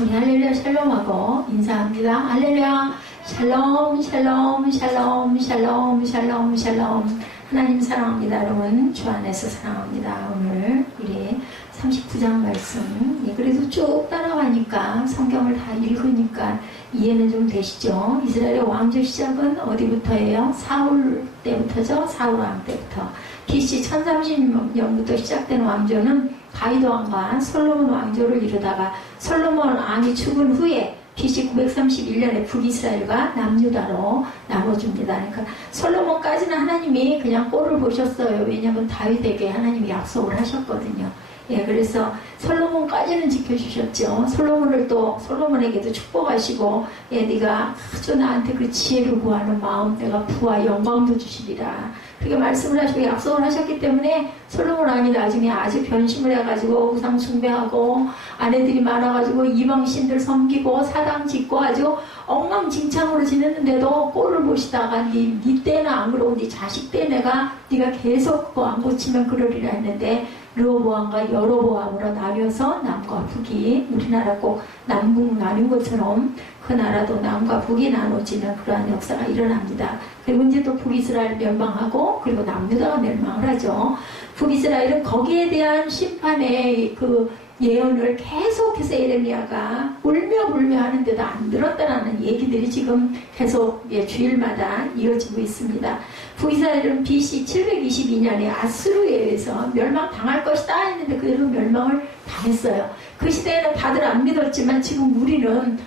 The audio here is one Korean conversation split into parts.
우리 할렐루야 샬롬하고 인사합니다. 할렐루야 샬롬 샬롬 샬롬 샬롬 샬롬 샬롬. 하나님 사랑합니다. 여러분 주 안에서 사랑합니다. 오늘 우리 39장 말씀 그래도 쭉 따라가니까 성경을 다 읽으니까 이해는 좀 되시죠? 이스라엘의 왕조 시작은 어디부터예요? 사울 때부터죠? 사울 왕 때부터. BC 1030년부터 시작된 왕조는 다윗 왕과 솔로몬 왕조를 이루다가 솔로몬 왕이 죽은 후에 BC 931년에 북이스라엘과 남유다로 나눠줍니다. 그러니까 솔로몬까지는 하나님이 그냥 꼴을 보셨어요. 왜냐하면 다윗에게 하나님이 약속을 하셨거든요. 그래서 솔로몬까지는 지켜주셨죠. 솔로몬에게도 축복하시고, 네가 아주 나한테 그 지혜를 구하는 마음, 내가 부와 영광도 주시리라. 그렇게 말씀을 하시고 약속을 하셨기 때문에 솔로몬 왕이 나중에 아주 변심을 해가지고 우상 숭배하고 아내들이 많아가지고 이방신들 섬기고 사당 짓고 아주 엉망진창으로 지냈는데도 꼴을 보시다가 네 때는 안 그러고 네 자식 때 네가 계속 그거 안 고치면 그러리라 했는데 르호보암과 여로보암으로 나뉘어서 남과 북이 우리나라 꼭 남북 나뉜 것처럼 그 나라도 남과 북이 나눠지는 그러한 역사가 일어납니다. 그리고 이제 또 북이스라엘 멸망하고 그리고 남유다가 멸망을 하죠. 북이스라엘은 거기에 대한 심판의 그 예언을 계속해서 예레미야가 울며 하는데도 안 들었다라는 얘기들이 지금 계속 주일마다 이어지고 있습니다. 북이스라엘은 BC 722년에 아수르에 의해서 멸망당할 것이다 했는데 그대로 멸망을 당했어요. 그 시대에는 다들 안 믿었지만 지금 우리는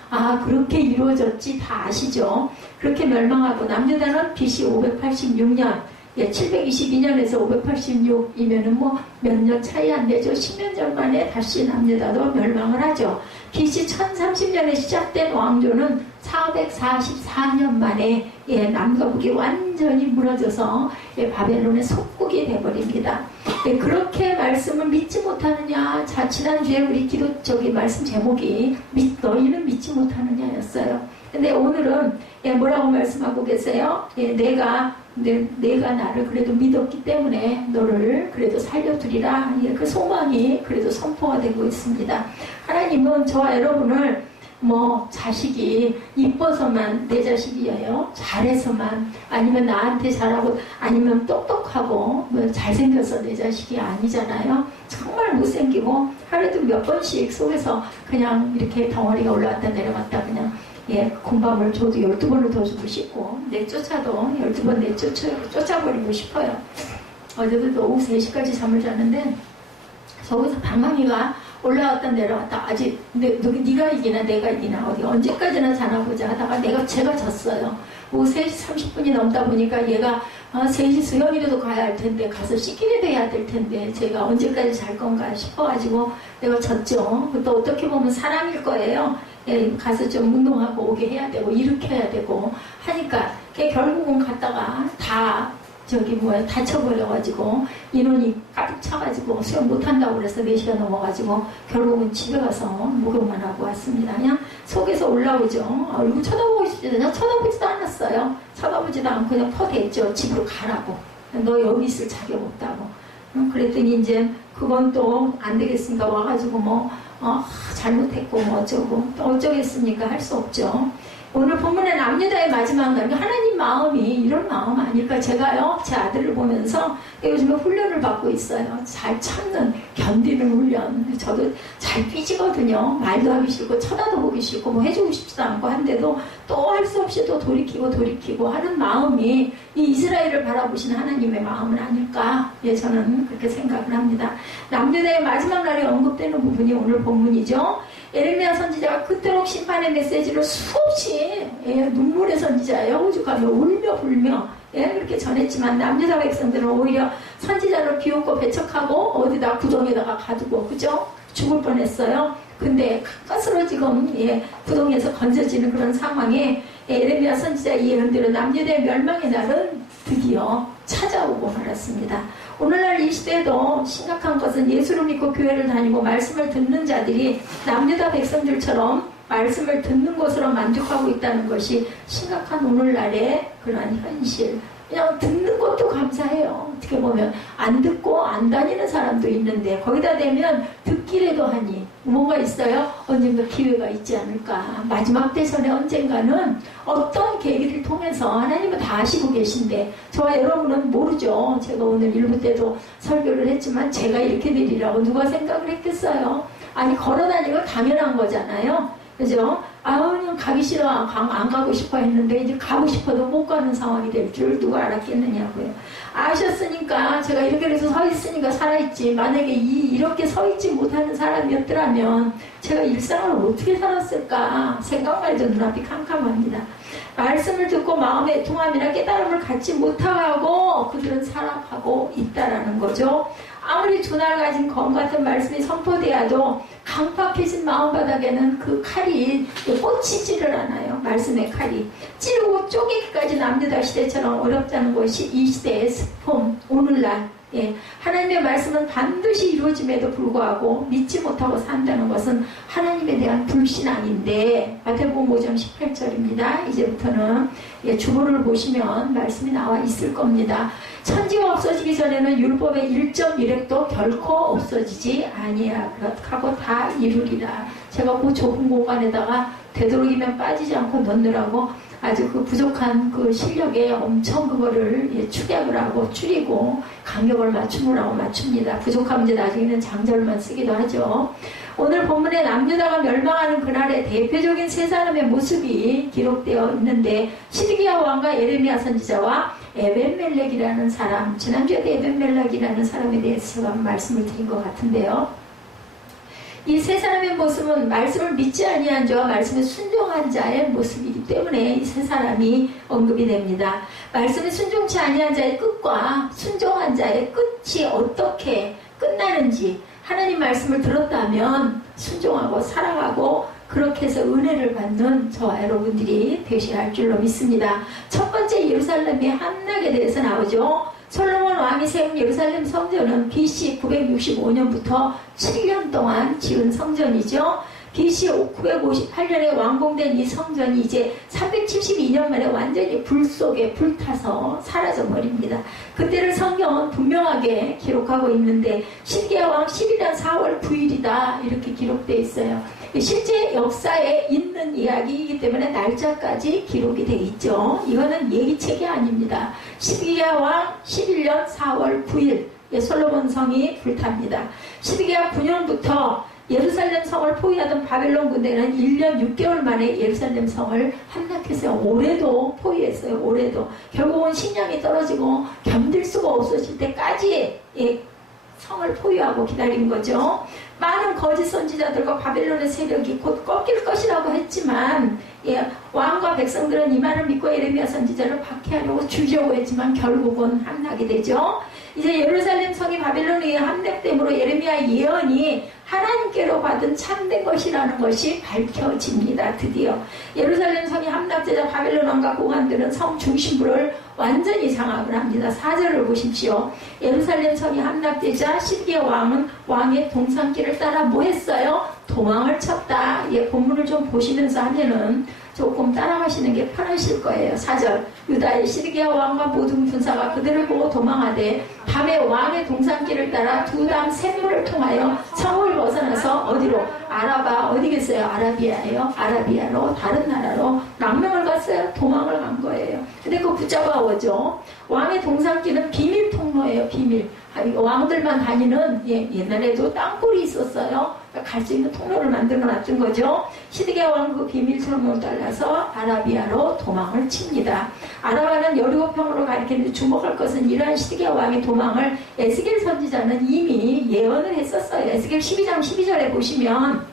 그렇게 이루어졌지 다 아시죠. 그렇게 멸망하고 남유다는 BC 586년 722년에서 586이면은 뭐 몇 년 차이 안 되죠. 10년 전 만에 다시 남유다도 멸망을 하죠. BC 1030년에 시작된 왕조는 444년 만에 남과 북이 완전히 무너져서 바벨론의 속국이 돼버립니다. 그렇게 말씀을 믿지 못하느냐. 지난주에 우리 말씀 제목이 너희는 믿지 못하느냐였어요. 근데 오늘은 뭐라고 말씀하고 계세요? 내가 나를 그래도 믿었기 때문에 너를 그래도 살려두리라. 그 소망이 그래도 선포가 되고 있습니다. 하나님은 저와 여러분을 자식이 이뻐서만 내 자식이에요. 잘해서만 아니면 나한테 잘하고 아니면 똑똑하고 잘생겨서 내 자식이 아니잖아요. 정말 못생기고 하루에도 몇 번씩 속에서 그냥 이렇게 덩어리가 올라왔다 내려갔다 그냥 군밤을 줘도 12번을 더 주고 싶고 내쫓아도 12번 쫓아버리고 싶어요. 어제도 오후 3시까지 잠을 잤는데 저기서 방망이가 올라왔다 내려왔다 아직 네가 이기나 내가 이기나 어디 언제까지나 자나보자 하다가 제가 졌어요. 오후 3시 30분이 넘다 보니까 얘가 3시 수영이라도 가야 할 텐데 가서 씻기라도 해야 될 텐데 제가 언제까지 잘 건가 싶어가지고 내가 졌죠. 또 어떻게 보면 사람일 거예요. 가서 좀 운동하고 오게 해야 되고 일으켜야 되고 하니까 결국은 갔다가 다 다쳐버려가지고 인원이 가득 차가지고 수영 못한다고 그래서 4시가 넘어가지고 결국은 집에 가서 목욕만 하고 왔습니다. 그냥 속에서 올라오죠. 얼굴 쳐다보고 싶지도 쳐다보지도 않았어요. 쳐다보지도 않고 그냥 퍼댔죠. 집으로 가라고. 너 여기 있을 자격 없다고. 그랬더니 이제 그건 또 안 되겠으니까 와가지고 잘못했고 어쩌고 또 어쩌겠습니까? 할 수 없죠. 오늘 본문의 남유다의 마지막 날 하나님 마음이 이런 마음 아닐까. 제가요 제 아들을 보면서 요즘에 훈련을 받고 있어요. 잘 참는 견디는 훈련. 저도 잘 삐지거든요. 말도 하기 싫고 쳐다도 보기 싫고 해주고 싶지도 않고 한데도 또 할 수 없이 또 돌이키고 하는 마음이 이 이스라엘을 바라보시는 하나님의 마음은 아닐까. 저는 그렇게 생각을 합니다. 남유다의 마지막 날에 언급되는 부분이 오늘 본문이죠. 예레미야 선지자가 그토록 심판의 메시지를 수없이 눈물의 선지자예요. 오죽하면 울며 불며 그렇게 전했지만 남유다 백성들은 오히려 선지자를 비웃고 배척하고 어디다 구덩이에다가 가두고 그죠? 죽을 뻔했어요. 근데 가까스로 지금 구덩이에서 건져지는 그런 상황에 예레미야 선지자의 예언대로 남유다의 멸망의 날은 드디어 찾아오고 말았습니다. 오늘날 이 시대에도 심각한 것은 예수를 믿고 교회를 다니고 말씀을 듣는 자들이 남유다 백성들처럼 말씀을 듣는 것으로 만족하고 있다는 것이 심각한 오늘날의 그러한 현실. 그냥 듣는 것도 감사해요. 어떻게 보면 안 듣고 안 다니는 사람도 있는데 거기다 대면 듣기라도 하니 뭐가 있어요? 언젠가 기회가 있지 않을까. 마지막 대선에 언젠가는 어떤 계기를 통해서 하나님은 다 아시고 계신데 저와 여러분은 모르죠. 제가 오늘 일부 때도 설교를 했지만 제가 이렇게 되리라고 누가 생각을 했겠어요? 아니 걸어다니고 당연한 거잖아요. 그죠? 그냥 가기 싫어 안 가고 싶어 했는데 이제 가고 싶어도 못 가는 상황이 될 줄 누가 알았겠느냐고요. 아셨으니까 제가 이렇게 해서 서 있으니까 살아있지. 만약에 이렇게 서 있지 못하는 사람이었더라면 제가 일상을 어떻게 살았을까 생각만 해도 눈앞이 캄캄합니다. 말씀을 듣고 마음의 통함이나 깨달음을 갖지 못하고 그들은 살아가고 있다라는 거죠. 아무리 두 날 가진 검 같은 말씀이 선포되어도 강팍해진 마음바닥에는 그 칼이 꽂히지를 않아요. 말씀의 칼이 찌르고 쪼개기까지 남유다 시대처럼 어렵다는 것이 이 시대의 스폼 오늘날 하나님의 말씀은 반드시 이루어짐에도 불구하고 믿지 못하고 산다는 것은 하나님에 대한 불신앙인데 마태복음 5장 18절입니다. 이제부터는 주보를 보시면 말씀이 나와 있을 겁니다. 천지가 없어지기 전에는 율법의 1.1획도 결코 없어지지 아니하고 다 이루리라. 제가 그 좁은 공간에다가 되도록이면 빠지지 않고 넣느라고 아주 그 부족한 그 실력에 엄청 그거를 축약을 하고 줄이고 간격을 맞추느라고 맞춥니다. 부족하면 이제 나중에는 장절만 쓰기도 하죠. 오늘 본문에 남유다가 멸망하는 그날의 대표적인 세 사람의 모습이 기록되어 있는데 시드기야 왕과 예레미야 선지자와 에벤멜렉이라는 사람, 지난주에도 에벤멜렉이라는 사람에 대해서 제가 말씀을 드린 것 같은데요. 이 세 사람의 모습은 말씀을 믿지 아니한 자와 말씀에 순종한 자의 모습이기 때문에 이 세 사람이 언급이 됩니다. 말씀에 순종치 아니한 자의 끝과 순종한 자의 끝이 어떻게 끝나는지 하나님 말씀을 들었다면 순종하고 살아가고 그렇게 해서 은혜를 받는 저와 여러분들이 되셔야 할 줄로 믿습니다. 첫 번째 예루살렘의 함락에 대해서 나오죠. 솔로몬 왕이 세운 예루살렘 성전은 BC 965년부터 7년 동안 지은 성전이죠. BC 958년에 완공된 이 성전이 이제 372년 만에 완전히 불 속에 불타서 사라져버립니다. 그때를 성경은 분명하게 기록하고 있는데 시드기야 왕 11년 4월 9일이다 이렇게 기록되어 있어요. 실제 역사에 있는 이야기이기 때문에 날짜까지 기록이 되어 있죠. 이거는 예기책이 아닙니다. 시드기야 왕 11년 4월 9일 솔로몬 성이 불탑니다. 시드기야 9년부터 예루살렘 성을 포위하던 바벨론 군대는 1년 6개월 만에 예루살렘 성을 함락했어요. 올해도 포위했어요. 올해도. 결국은 식량이 떨어지고 견딜 수가 없어질 때까지 성을 포위하고 기다린 거죠. 많은 거짓 선지자들과 바벨론의 세력이 곧 꺾일 것이라고 했지만 왕과 백성들은 이 말을 믿고 예레미야 선지자를 박해하려고 죽이려고 했지만 결국은 함락이 되죠. 이제 예루살렘 성이 바벨론에 의해 함락됨으로 예레미야 예언이 하나님께로 받은 참된 것이라는 것이 밝혀집니다. 드디어 예루살렘 성이 함락되자 바벨론 왕과 고관들은 성 중심부를 완전히 장악을 합니다. 4절을 보십시오. 예루살렘 성이 함락되자 시드기야 왕은 왕의 동산길을 따라 뭐 했어요? 도망을 쳤다. 본문을 좀 보시면서 하면은 조금 따라가시는 게 편하실 거예요. 4절 유다의 시드기야 왕과 모든 군사가 그들을 보고 도망하되 밤에 왕의 동산길을 따라 두담 샘물을 통하여 성을 벗어나서 어디로? 아라바 어디겠어요? 아라비아예요. 아라비아로 다른 나라로 망명을 갔어요. 도망을 간 거예요. 근데 그거 붙잡아 오죠. 왕의 동산길은 비밀 통로예요. 비밀. 왕들만 다니는 옛날에도 땅굴이 있었어요. 갈 수 있는 통로를 만들어 놨던 거죠. 시드기야 왕 그 비밀 통로를 따라서 아라비아로 도망을 칩니다. 아라바는 여리고평으로 가리키는데 주목할 것은 이러한 시드기야 왕의 도망을 에스겔 선지자는 이미 예언을 했었어요. 에스겔 12장 12절에 보시면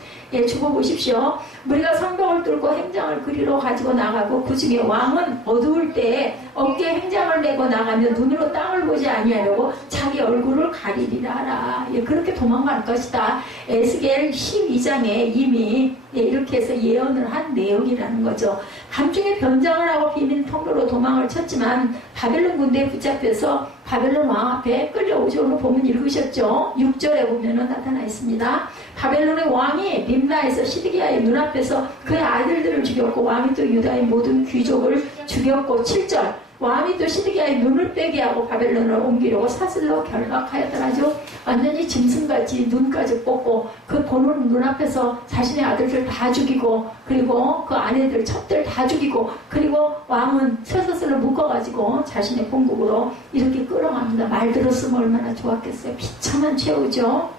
주보 보십시오. 우리가 성벽을 뚫고 행장을 그리로 가지고 나가고 그 중에 왕은 어두울 때에 어깨에 행장을 메고 나가면 눈으로 땅을 보지 아니하려고 자기 얼굴을 가리리라 하라. 그렇게 도망갈 것이다. 에스겔 12장에 이미 이렇게 해서 예언을 한 내용이라는 거죠. 밤중에 변장을 하고 비밀 통로로 도망을 쳤지만 바벨론 군대에 붙잡혀서 바벨론 왕 앞에 끌려오죠. 오늘 보면 읽으셨죠? 6절에 보면은 나타나 있습니다. 바벨론의 왕이 림나에서 시드기야의 눈앞에서 그의 아들들을 죽였고 왕이 또 유다의 모든 귀족을 죽였고 7절 왕이 또 시드기야의 눈을 빼게 하고 바벨론을 옮기려고 사슬로 결박하였더라. 아주 완전히 짐승같이 눈까지 뽑고 그 보는 눈앞에서 자신의 아들들 다 죽이고 그리고 그 아내들 첩들 다 죽이고 그리고 왕은 쇠사슬로 묶어가지고 자신의 본국으로 이렇게 끌어갑니다. 말 들었으면 얼마나 좋았겠어요. 비참한 최후죠.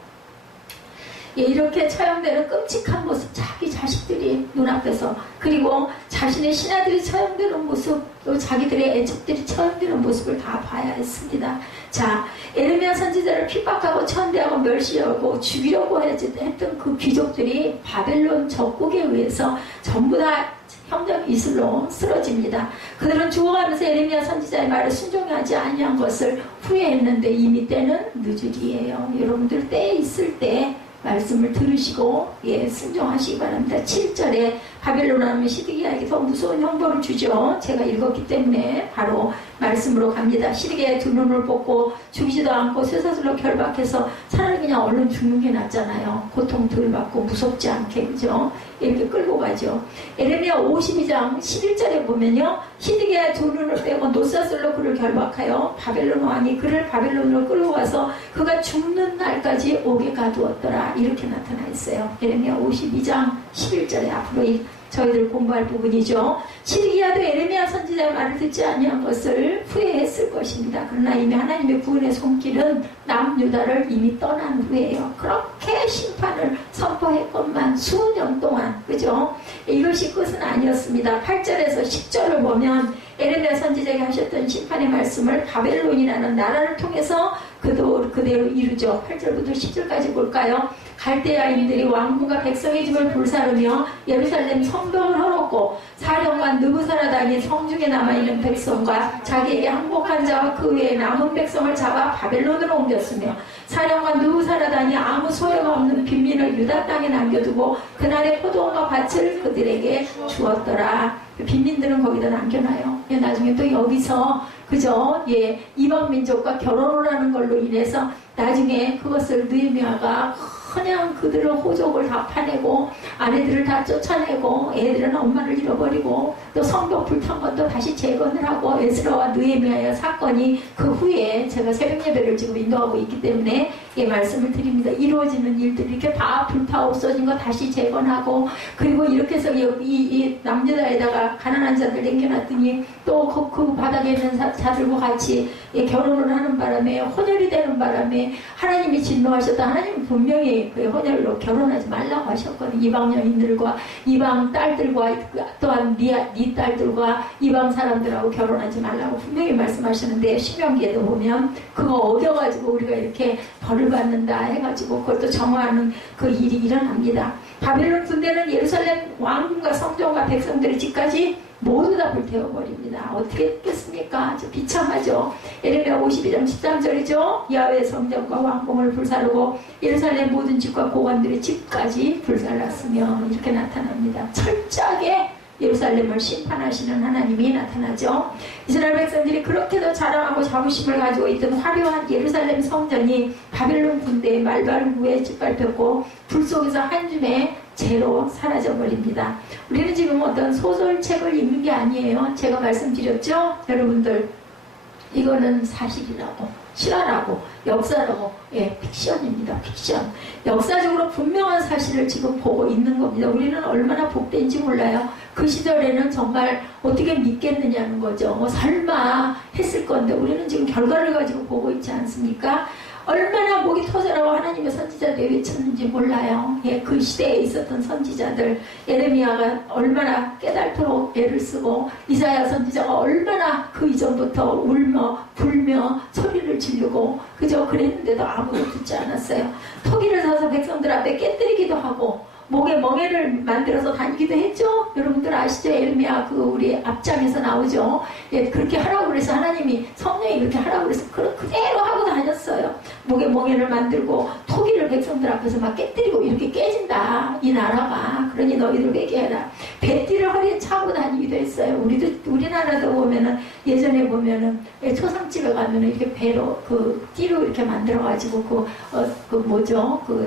예, 이렇게 처형되는 끔찍한 모습, 자기 자식들이 눈앞에서, 그리고 자신의 신하들이 처형되는 모습, 또 자기들의 애척들이 처형되는 모습을 다 봐야 했습니다. 자, 에르미야 선지자를 핍박하고 천대하고 멸시하고 죽이려고 했던 그 귀족들이 바벨론 적국에 의해서 전부 다 형적 이슬로 쓰러집니다. 그들은 죽어가면서 에르미야 선지자의 말을 순종하지 아니한 것을 후회했는데 이미 때는 늦으리예요. 여러분들 때 있을 때 말씀을 들으시고 순종하시기 바랍니다. 7절에 바벨론 하면 시드기야에게 더 무서운 형벌을 주죠. 제가 읽었기 때문에 바로 말씀으로 갑니다. 시드기야의 두 눈을 뽑고 죽이지도 않고 쇠사슬로 결박해서 차라리 그냥 얼른 죽는 게 낫잖아요. 고통 덜 받고 무섭지 않게, 그죠? 이렇게 끌고 가죠. 에레미야 52장 11절에 보면요, 시드기야의 두 눈을 빼고 노사슬로 그를 결박하여 바벨론 왕이 그를 바벨론으로 끌고 가서 그가 죽는 날까지 옥에 가두었더라. 이렇게 나타나 있어요. 에레미야 52장 11절에 앞으로 저희들 공부할 부분이죠. 시드기야도 에레미야 선지자의 말을 듣지 아니한 것을 후회했을 것입니다. 그러나 이미 하나님의 구원의 손길은 남유다를 이미 떠난 후에요. 그렇게 심판을 선포했건만 수년 동안, 그죠? 이것이 끝은 아니었습니다. 8절에서 10절을 보면 에레미야 선지자에게 하셨던 심판의 말씀을 바벨론이라는 나라를 통해서 그대로 이루죠. 8절부터 10절까지 볼까요? 갈대아인들이 왕궁과 백성의 집을 불사르며 예루살렘 성벽을 헐었고 사령관 느부사라단이 성중에 남아있는 백성과 자기에게 항복한 자와 그 외에 남은 백성을 잡아 바벨론으로 옮겼으며 사령관 느부사라단이 아무 소용 없는 빈민을 유다 땅에 남겨두고 그날의 포도원과 밭을 그들에게 주었더라. 빈민들은 거기다 남겨놔요. 나중에 또 여기서 그죠? 이방 민족과 결혼을 하는 걸로 인해서 나중에 그것을 느헤미야가 그냥 그들의 호족을 다 파내고 아내들을 다 쫓아내고 애들은 엄마를 잃어버리고 또 성벽 불탄 것도 다시 재건을 하고 에스라와 느헤미야의 사건이 그 후에 제가 새벽 예배를 지금 인도하고 있기 때문에 말씀을 드립니다. 이루어지는 일들이 이렇게 다 불타 없어진 거 다시 재건하고 그리고 이렇게 해서 이 남유다에다가 가난한 자들 남겨놨더니 또 그 바닥에 있는 자들과 같이 결혼을 하는 바람에 혼혈이 되는 바람에 하나님이 진노하셨다. 하나님은 분명히 그 혼혈로 결혼하지 말라고 하셨거든요. 이방 여인들과 이방 딸들과 또한 네 딸들과 이방 사람들하고 결혼하지 말라고 분명히 말씀하시는데 신명기에도 보면 그거 어겨가지고 우리가 이렇게 벌을 받는다 해가지고 그것도 정화하는 그 일이 일어납니다. 바벨론 군대는 예루살렘 왕궁과 성전과 백성들의 집까지 모두 다 불태워버립니다. 어떻게 했겠습니까? 아주 비참하죠. 에레미야 52장 13절이죠. 야훼 성전과 왕궁을 불사르고 예루살렘 모든 집과 고관들의 집까지 불살랐으며 이렇게 나타납니다. 철저하게 예루살렘을 심판하시는 하나님이 나타나죠. 이스라엘 백성들이 그렇게도 자랑하고 자부심을 가지고 있던 화려한 예루살렘 성전이 바벨론 군대의 말발구에 짓밟혔고 불 속에서 한줌에 재로 사라져버립니다. 우리는 지금 어떤 소설책을 읽는 게 아니에요. 제가 말씀드렸죠? 여러분들 이거는 사실이라고 실화라고 역사라고 픽션입니다. 픽션. 역사적으로 분명한 사실을 지금 보고 있는 겁니다. 우리는 얼마나 복된지 몰라요. 그 시절에는 정말 어떻게 믿겠느냐는 거죠. 설마 했을 건데 우리는 지금 결과를 가지고 보고 있지 않습니까? 얼마나 목이 터져라고 하나님의 선지자들이 외쳤는지 몰라요. 그 시대에 있었던 선지자들, 에레미야가 얼마나 깨달도록 애를 쓰고 이사야 선지자가 얼마나 그 이전부터 울며 불며 소리를 지르고 그저 그랬는데도 아무도 듣지 않았어요. 토기를 사서 백성들 앞에 깨뜨리기도 하고 목에 멍에를 만들어서 다니기도 했죠. 여러분들 아시죠? 에르미야 그 우리 앞장에서 나오죠. 그렇게 하라고 그래서 하나님이 성령이 그렇게 하라고 그래서 그대로 하고 다녔어요. 목에 멍에를 만들고 토기를 백성들 앞에서 막 깨뜨리고 이렇게 깨진다 이 나라가. 그러니 너희들 회개해라. 배띠를 허리에 차고 다니기도 했어요. 우리나라도 보면은, 예전에 보면은, 초상집에 가면은 이렇게 배로, 띠로 이렇게 만들어가지고,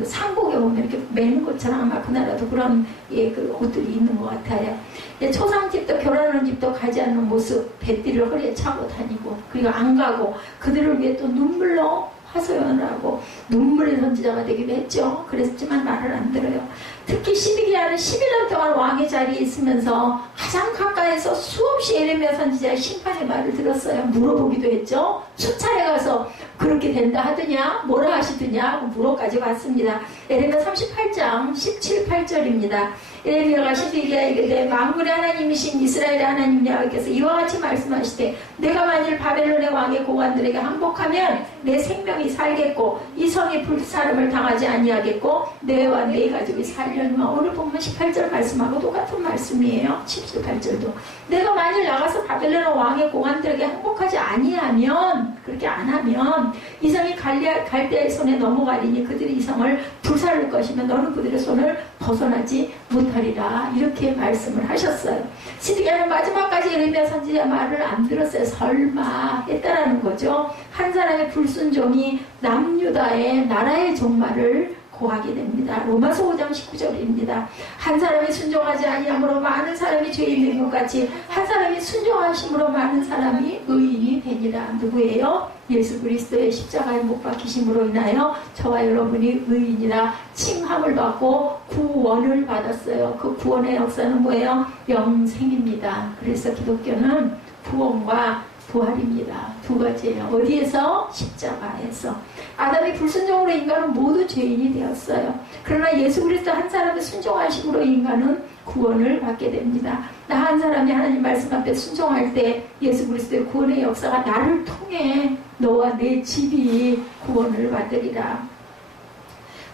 상복에 보면 이렇게 매는 것처럼 아마 그 나라도 그런, 그 옷들이 있는 것 같아요. 초상집도 결혼하는 집도 가지 않는 모습, 배띠를 허리에 차고 다니고, 그리고 안 가고, 그들을 위해 또 눈물로 하소연을 하고 눈물의 선지자가 되기도 했죠. 그랬지만 말을 안 들어요. 특히 12기하는 11년 동안 왕의 자리에 있으면서 가장 가까이서 수없이 예레미야 선지자의 심판의 말을 들었어요. 물어보기도 했죠. 수차례 가서 그렇게 된다 하더냐, 뭐라 하시더냐 물어까지 왔습니다. 예레미야 38장 17, 8절입니다. 예레미야가 시드기야에 이르되 만군의 하나님이신 이스라엘의 하나님 여호와께서 이와 같이 말씀하시되 내가 만일 바벨론의 왕의 고관들에게 항복하면 내 생명이 살겠고 이 성이 불사름을 당하지 아니하겠고 내와 내 가족이 살려니와. 오늘 보면 18절 말씀하고 똑같은 말씀이에요. 17, 8절도 내가 만일 나가서 바벨론 왕의 고관들에게 항복하지 아니하면, 그렇게 안 하면 이 성이 갈대아의 손에 넘어가리니 그들이 이 성을 불살릴 것이며 너는 그들의 손을 벗어나지 못하리라. 이렇게 말씀을 하셨어요. 시드기야는 마지막까지 예레미야 선지자의 말을 안 들었어요. 설마 했다라는 거죠. 한 사람의 불순종이 남유다의 나라의 종말을 고하게 됩니다. 로마서 5장 19절입니다. 한 사람이 순종하지 아니함으로 많은 사람이 죄인 된 것 같이 한 사람이 순종하심으로 많은 사람이 의인이 되니라. 누구예요? 예수 그리스도의 십자가에 못 박히심으로 인하여 저와 여러분이 의인이라 칭함을 받고 구원을 받았어요. 그 구원의 역사는 뭐예요? 영생입니다. 그래서 기독교는 구원과 부활입니다. 두 가지예요. 어디에서? 십자가에서. 아담이 불순종으로 인간은 모두 죄인이 되었어요. 그러나 예수 그리스도 한 사람의 순종하심으로 인간은 구원을 받게 됩니다. 나 한 사람이 하나님 말씀 앞에 순종할 때 예수 그리스도의 구원의 역사가 나를 통해 너와 내 집이 구원을 받으리라.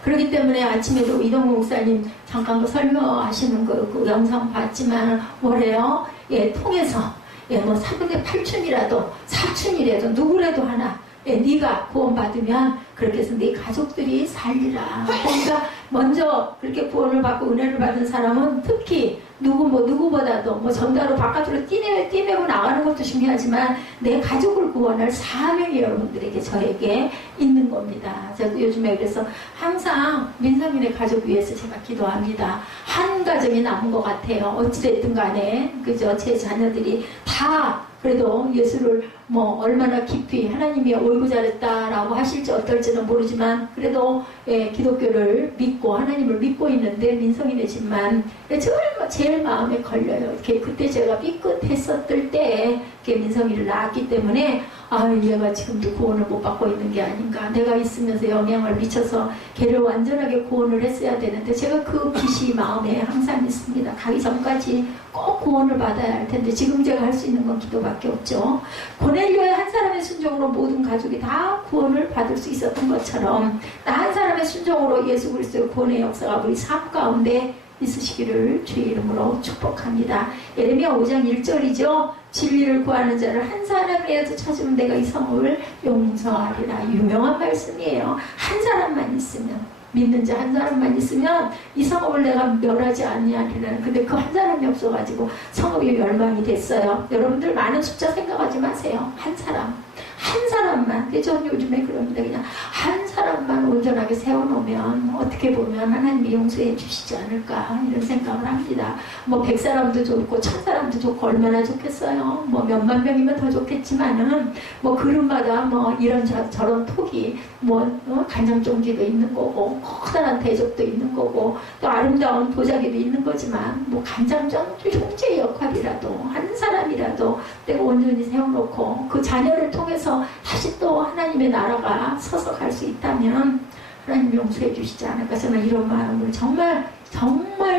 그렇기 때문에 아침에도 이동국 목사님 잠깐 설명하시는 그 영상 봤지만 뭐래요? 통해서 뭐 4분의 8춘이라도 4춘이라도 누구라도 하나 네가 구원받으면 그렇게 해서 네 가족들이 살리라. 그러니까 먼저 그렇게 구원을 받고 은혜를 받은 사람은 특히 누구보다도 전가로 바깥으로 뛰내고 나가는 것도 중요하지만 내 가족을 구원할 사명이 여러분들에게 저에게 있는 겁니다. 저도 요즘에 그래서 항상 민성인의 가족 위해서 제가 기도합니다. 한 가정이 남은 것 같아요. 어찌됐든 간에 그죠? 제 자녀들이 다 그래도 예수를 얼마나 깊이 하나님이 어이구 잘했다라고 하실지 어떨지는 모르지만 그래도 기독교를 믿고 하나님을 믿고 있는데 민성이네 집만 제일 마음에 걸려요. 이렇게 그때 제가 삐끗했었을 때에 민성이를 낳았기 때문에 얘가 지금도 구원을 못 받고 있는 게 아닌가. 내가 있으면서 영향을 미쳐서 걔를 완전하게 구원을 했어야 되는데 제가 그 빛이 마음에 항상 있습니다. 가기 전까지 꼭 구원을 받아야 할 텐데 지금 제가 할 수 있는 건 기도밖에 없죠. 고넬료의 한 사람의 순종으로 모든 가족이 다 구원을 받을 수 있었던 것처럼 나 한 사람의 순종으로 예수 그리스도의 구원의 역사가 우리 삶 가운데 있으시기를 주의 이름으로 축복합니다. 예레미야 5장 1절이죠. 진리를 구하는 자를 한 사람이라도 찾으면 내가 이 성을 용서하리라. 유명한 말씀이에요. 한 사람만 있으면, 믿는 자 한 사람만 있으면 이 성읍을 내가 멸하지 아니하리라. 근데 그 한 사람이 없어가지고 성읍이 멸망이 됐어요. 여러분들 많은 숫자 생각하지 마세요. 한 사람만. 저는 요즘에 그럽니다. 그냥 한 사람만 온전하게 세워놓으면 어떻게 보면 하나님이 용서해 주시지 않을까 이런 생각을 합니다. 100사람도 좋고 1000사람도 좋고 얼마나 좋겠어요. 몇만 명이면 더 좋겠지만은 그룹마다 이런 저런 톡이 간장종지도 있는 거고 커다란 대접도 있는 거고 또 아름다운 도자기도 있는 거지만 간장종지의 역할이라도 한 사람이라도 내가 온전히 세워놓고 그 자녀를 통해서 다시 또 하나님의 나라가 서서 갈 수 있다면 하나님 용서해 주시지 않을까. 저는 이런 마음을 정말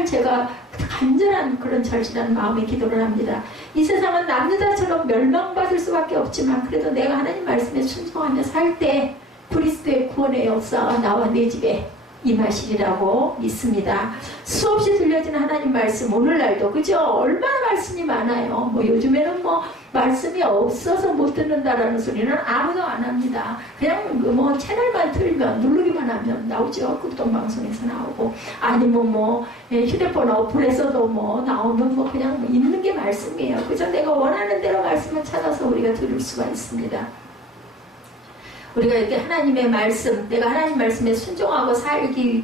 제가 간절한 그런 절실한 마음에 기도를 합니다. 이 세상은 남유다처럼 멸망받을 수밖에 없지만 그래도 내가 하나님 말씀에 순종하며 살 때 그리스도의 구원의 역사가 나와 내 집에 임하시리라고 믿습니다. 수없이 들려지는 하나님 말씀 오늘날도 그죠? 얼마나 말씀이 많아요. 요즘에는 말씀이 없어서 못 듣는다라는 소리는 아무도 안 합니다. 그냥 뭐 채널만 틀면 누르기만 하면 나오죠. 극동방송에서 나오고 아니면 뭐 휴대폰 어플에서도 뭐 나오면 뭐 그냥 뭐 있는 게 말씀이에요. 그래서 내가 원하는 대로 말씀을 찾아서 우리가 들을 수가 있습니다. 우리가 이렇게 하나님의 말씀, 내가 하나님 말씀에 순종하고 살게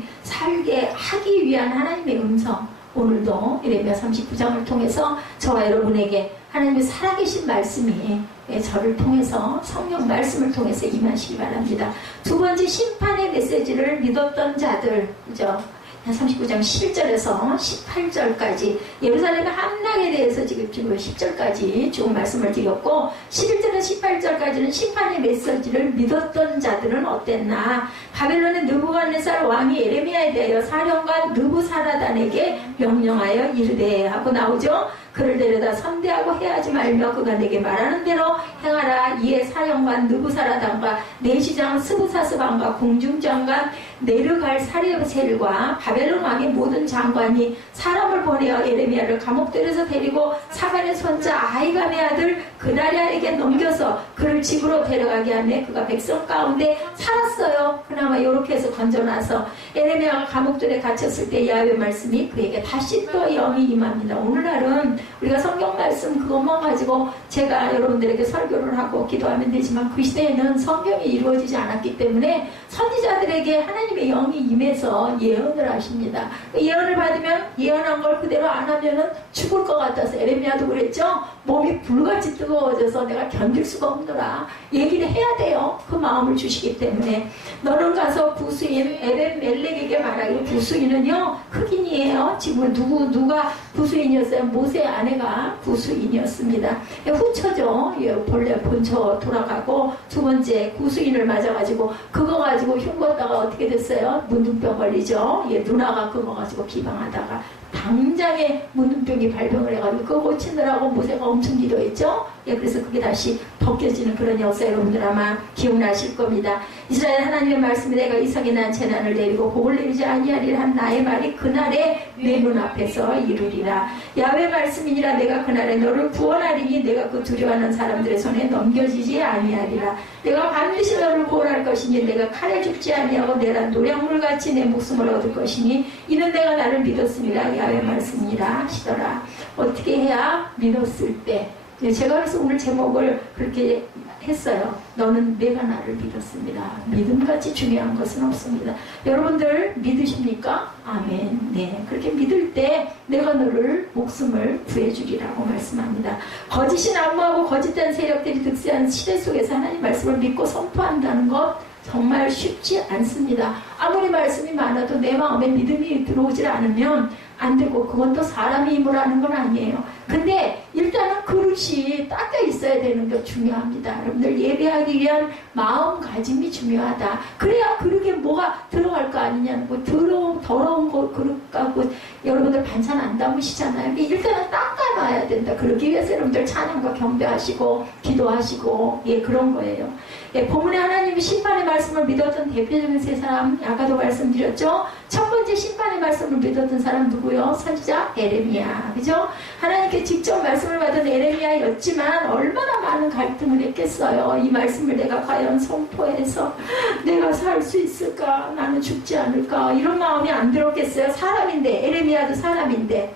하기 위한 하나님의 음성, 오늘도 예레미야 39장을 통해서 저와 여러분에게 하나님의 살아계신 말씀이 저를 통해서 성령 말씀을 통해서 임하시기 바랍니다. 두 번째, 심판의 메시지를 믿었던 자들, 그죠? 39장 11절에서 18절까지 예루살렘의 함락에 대해서 지금 10절까지 쭉 말씀을 드렸고 11절에서 18절까지는 심판의 메시지를 믿었던 자들은 어땠나. 바벨론의 느부갓네살 왕이 예레미야에 대하여 사령관 느부사라단에게 명령하여 이르되 하고 나오죠. 그를 데려다 선대하고 해하지 말며 그가 내게 말하는 대로 행하라. 이에 사령관 느부사라단과 내시장 스부사스반과 궁중장관 네르갈사르셀과 바벨론 왕의 모든 장관이 사람을 보내어 예레미야를 감옥들에서 데리고 사반의 손자 아히감의 아들 그나랴에게 넘겨서 그를 집으로 데려가게 하며 그가 백성 가운데 살았어요. 그나마 이렇게 해서 건져놔서 예레미야가 감옥들에 갇혔을 때 야훼 말씀이 그에게 다시 또 영이 임합니다. 오늘날은 우리가 성경 말씀 그것만 가지고 제가 여러분들에게 설교를 하고 기도하면 되지만 그 시대에는 성경이 이루어지지 않았기 때문에 선지자들에게 하나님의 영이 임해서 예언을 하십니다. 예언을 받으면 예언한 걸 그대로 안 하면은 죽을 것 같아서 에레미야도 그랬죠. 몸이 불같이 뜨거워져서 내가 견딜 수가 없더라. 얘기를 해야 돼요. 그 마음을 주시기 때문에 너는 가서 부수인 에벤멜렉에게 말하기를 부수인은요 흑인이에요. 지금 누가 부수인이었어요? 모세 아내가 부수인이었습니다. 후처죠. 본래 본처 돌아가고 두 번째 구수인을 맞아가지고 그거 가지고 흉거다가 어떻게 됐어요? 문둥병 걸리죠. 누나가 그거 가지고 비방하다가 당장에 문둥병이 발병을 해가지고 그거 고치느라고 모세가 엄청 기도했죠. 그래서 그게 다시 벗겨지는 그런 역사 여러분들 아마 기억나실 겁니다. 이스라엘 하나님의 말씀에 내가 이삭에 난 재난을 내리고 복을 내리지 아니하리라 한 나의 말이 그날에 내 눈앞에서 이루리라. 야훼 말씀이니라. 내가 그날에 너를 구원하리니 내가 그 두려워하는 사람들의 손에 넘겨지지 아니하리라. 내가 반드시 너를 구원할 것이니 내가 칼에 죽지 아니하고 내가 노량물같이 내 목숨을 얻을 것이니 이는 내가 나를 믿었습니다. 야훼 말씀이니라 하시더라. 어떻게 해야 믿었을 때, 제가 그래서 오늘 제목을 그렇게 했어요. 너는 내가 나를 믿었습니다. 믿음같이 중요한 것은 없습니다. 여러분들 믿으십니까? 아멘. 네, 그렇게 믿을 때 내가 너를 목숨을 구해주리라고 말씀합니다. 거짓이 난무하고 거짓된 세력들이 득세한 시대 속에서 하나님 말씀을 믿고 선포한다는 것 정말 쉽지 않습니다. 아무리 말씀이 많아도 내 마음에 믿음이 들어오질 않으면 안 되고 그건 또 사람이 힘으로 하는 건 아니에요. 근데 일단은 그릇이 닦여 있어야 되는 게 중요합니다. 여러분들 예배하기 위한 마음가짐이 중요하다. 그래야 그릇에 뭐가 들어갈 거 아니냐는 거. 더러운 거 그릇 갖고 여러분들 반찬 안 담으시잖아요. 일단은 닦아놔야 된다. 그러기 위해서 여러분들 찬양과 경배하시고 기도하시고 그런 거예요. 본문에 하나님이 심판의 말씀을 믿었던 대표적인 세 사람 아까도 말씀드렸죠. 첫 번째 심판의 말씀을 믿었던 사람 누구요? 선지자 에레미야. 그죠? 하나님께 직접 말씀을 받은 에레미야였지만 얼마나 많은 갈등을 했겠어요. 이 말씀을 내가 과연 선포해서 내가 살 수 있을까? 나는 죽지 않을까? 이런 마음이 안 들었겠어요. 사람인데, 에레미야도 사람인데.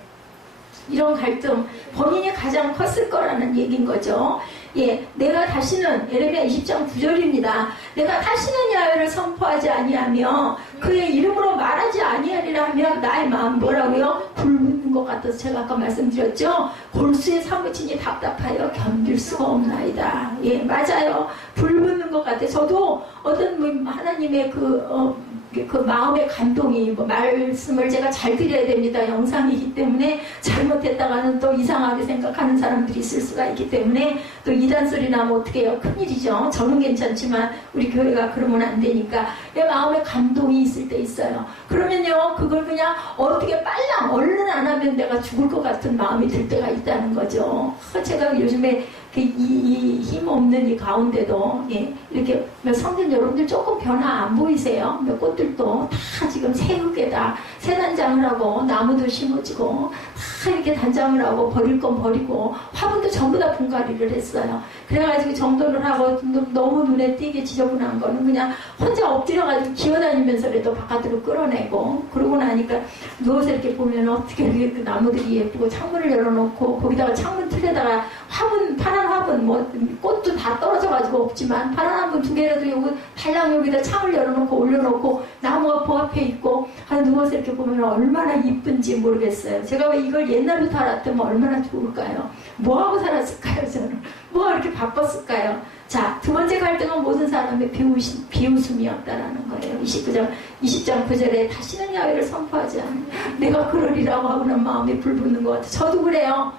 이런 갈등 본인이 가장 컸을 거라는 얘기인 거죠. 내가 다시는 예레미야 20장 9절입니다. 내가 다시는 야훼를 선포하지 아니하며 그의 이름으로 말하지 아니하리라 하며 나의 마음 뭐라고요? 불붙는 것 같아서 제가 아까 말씀드렸죠. 골수에 사무치니 답답하여 견딜 수가 없나이다. 맞아요. 불붙는 것 같아요. 저도 어떤 하나님의 그 마음의 감동이 말씀을 제가 잘 드려야 됩니다. 영상이기 때문에 잘못했다가는 또 이상하게 생각하는 사람들이 있을 수가 있기 때문에 또 이단 소리 나면 어떻게 해요? 큰일이죠. 저는 괜찮지만 우리 교회가 그러면 안 되니까 내 마음에 감동이 있을 때 있어요. 그러면요 그걸 그냥 어떻게 얼른 안 하면 내가 죽을 것 같은 마음이 들 때가 있다는 거죠. 제가 요즘에 이 힘 없는 이 가운데도, 예, 이렇게 성전 여러분들 조금 변화 안 보이세요? 꽃들도 다 지금 새흙에다 새 단장을 하고 나무도 심어지고 다 이렇게 단장을 하고 버릴 건 버리고 화분도 전부 다 분갈이를 했어요. 그래가지고 정돈을 하고 너무 눈에 띄게 지저분한 거는 그냥 혼자 엎드려가지고 기어다니면서라도 바깥으로 끌어내고, 그러고 나니까 누워서 이렇게 보면 어떻게 이렇게 그 나무들이 예쁘고 창문을 열어놓고 거기다가 창문 틀에다가 화분, 파란 화분, 뭐 꽃도 다 떨어져가지고 없지만 파란 화분 2개라도 요거 달랑 여기다 창을 열어놓고 올려놓고 나무가 그 앞에 있고 누워서 이렇게 보면 얼마나 이쁜지 모르겠어요. 제가 왜 이걸 옛날부터 알았더니 얼마나 좋을까요? 뭐하고 살았을까요? 저는 뭐가 이렇게 바빴을까요? 자, 두 번째 갈등은 모든 사람의 비웃음이었다라는 거예요. 20장 9절에 다시는 야훼를 선포하지 않아. 내가 그러리라고 하고는 마음이 불붙는 것 같아. 저도 그래요.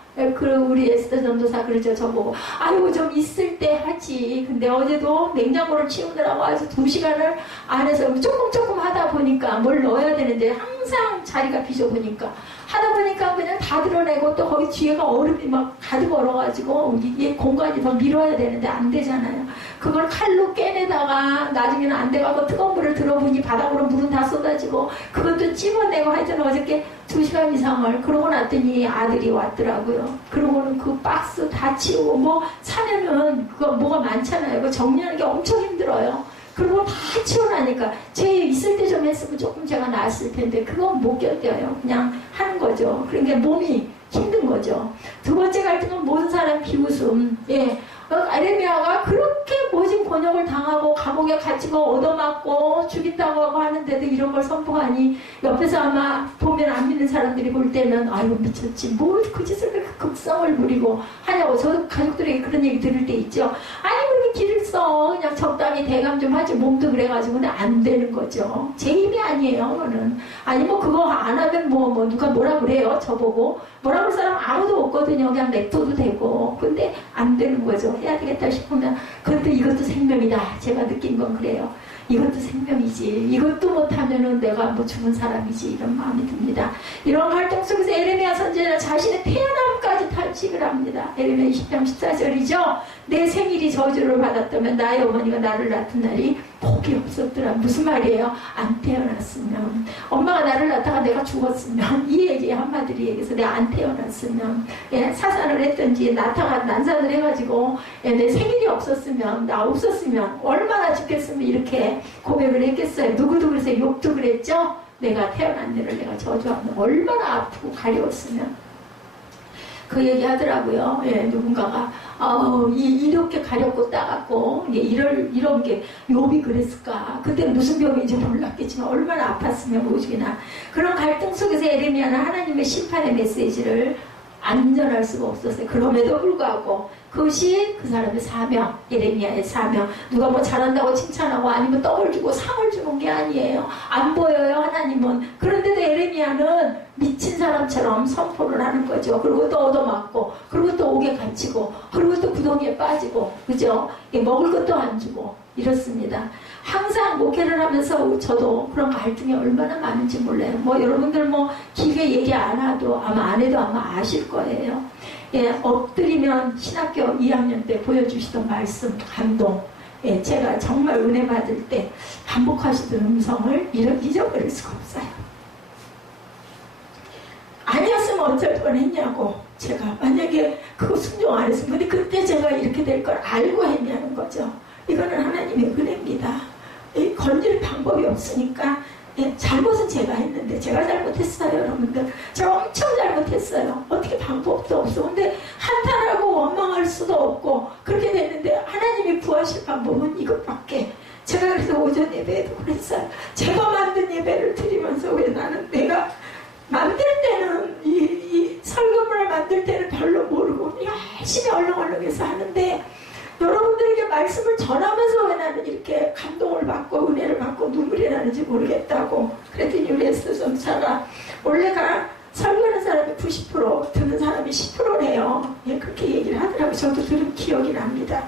우리 에스더 전도사 그러죠. 저보고 아이고 좀 있을 때 하지. 근데 어제도 냉장고를 치우느라고 아주 2시간을 안에서 조금 하다 보니까 뭘 넣어야 되는데 항상 자리가 비좁으니까 하다 보니까 그냥 다 드러내고 또 거기 뒤에가 얼음이 막 가득 얼어가지고 이게 공간이 더 밀어야 되는데 안 되잖아요. 그걸 칼로 깨내다가 나중에는 안 돼가고 뜨거운 물을 들어보니 바닥으로 물은 다 쏟아지고 그것도 찝어내고 하여튼 어저께 2시간 이상을 그러고 났더니 아들이 왔더라고요. 그러고는 그 박스 다 치우고 뭐 사면은 그거 뭐가 많잖아요. 그거 정리하는 게 엄청 힘들어요. 그리고 다 치워나니까 제 있을 때 좀 했으면 조금 제가 나았을 텐데 그건 못 견뎌요. 그냥 하는 거죠. 그러니까 몸이 힘든 거죠. 두 번째 갈등은 모든 사람 비웃음. 예. 에레미야가 그렇게 모진 곤욕을 당하고 감옥에 갇히고 얻어맞고 죽인다고 하고 하는데도 이런 걸 선포하니 옆에서 아마 보면 안 믿는 사람들이 볼 때는 아이고 미쳤지 뭘 그 짓을 그렇게 극성을 부리고 하냐고. 저도 가족들에게 그런 얘기 들을 때 있죠. 아니 그렇게 길을 써 그냥 적당히 대감 좀 하지 몸도 그래가지고 근데 안 되는 거죠. 제 힘이 아니에요. 그거는 아니 뭐 그거 안 하면 뭐 누가 뭐라 그래요. 저보고 뭐라 그럴 사람 아무도 없거든요. 그냥 냅둬도 되고. 근데 안 되는 거죠. 해야 되겠다 싶으면 그런데 이것도 생명이다. 제가 느낀 건 그래요. 이것도 생명이지. 이것도 못하면은 내가 뭐 죽은 사람이지. 이런 마음이 듭니다. 이런 활동 속에서 에레미야 선지자는 자신의 태어남까지 탄식을 합니다. 에레미야 20장 14절이죠. 내 생일이 저주를 받았다면 나의 어머니가 나를 낳은 날이 복이 없었더라. 무슨 말이에요? 안 태어났으면 엄마가 나를 낳다가 내가 죽었으면 이 얘기 한마디로 얘기해서 내가 안 태어났으면 예, 사산을 했든지 낳다가 난산을 해가지고 예, 내 생일이 없었으면 나 없었으면 얼마나 죽겠으면 이렇게 고백을 했겠어요. 누구도 그래서 욕도 그랬죠. 내가 태어난 일을 내가 저주하면 얼마나 아프고 가려웠으면 그 얘기 하더라고요. 예, 누군가가 이렇게 가렵고 따갑고 이런 게 욥이 그랬을까. 그때 무슨 병인지 몰랐겠지만 얼마나 아팠으면 모르겠나. 그런 갈등 속에서 에레미야는 하나님의 심판의 메시지를 안전할 수가 없었어요. 그럼에도 불구하고 그것이 그 사람의 사명, 에레미야의 사명. 누가 뭐 잘한다고 칭찬하고 아니면 떡을 주고 상을 주는 게 아니에요. 안 보여요, 하나님은. 그런데도 에레미야는 미친 사람처럼 선포를 하는 거죠. 그리고 또 얻어맞고, 그리고 또 옥에 갇히고, 그리고 또 구덩이에 빠지고, 그죠? 먹을 것도 안 주고, 이렇습니다. 항상 목회를 하면서 저도 그런 갈등이 얼마나 많은지 몰라요. 뭐 여러분들 뭐 길게 얘기 안 해도 아마 아실 거예요. 예, 엎드리면 신학교 2학년 때 보여주시던 말씀, 감동. 예, 제가 정말 은혜 받을 때 반복하시던 음성을 잊어버릴 수가 없어요. 아니었으면 어쩔 뻔했냐고. 제가 만약에 그거 순종 안 했으면 근데 그때 제가 이렇게 될 걸 알고 했냐는 거죠. 이거는 하나님의 은혜입니다. 건질 방법이 없으니까 잘못은 제가 했는데 제가 잘못했어요. 여러분들 제가 엄청 잘못했어요. 어떻게 방법도 없어. 근데 한탄하고 원망할 수도 없고 그렇게 됐는데 하나님이 구하실 방법은 이것밖에. 제가 그래서 오전 예배에도 그랬어요. 제가 만든 예배를 드리면서 왜 나는 내가 만들 때는 이 설교문을 만들 때는 별로 모르고 열심히 얼렁얼렁해서 하는데 여러분들에게 말씀을 전하면서 왜 나는 이렇게 감동을 받고 은혜를 받고 눈물이 나는지 모르겠다고. 그랬더니 우리 에스더 전사가 원래가 설교하는 사람이 90% 듣는 사람이 10%래요. 예, 그렇게 얘기를 하더라고요. 저도 들은 기억이 납니다.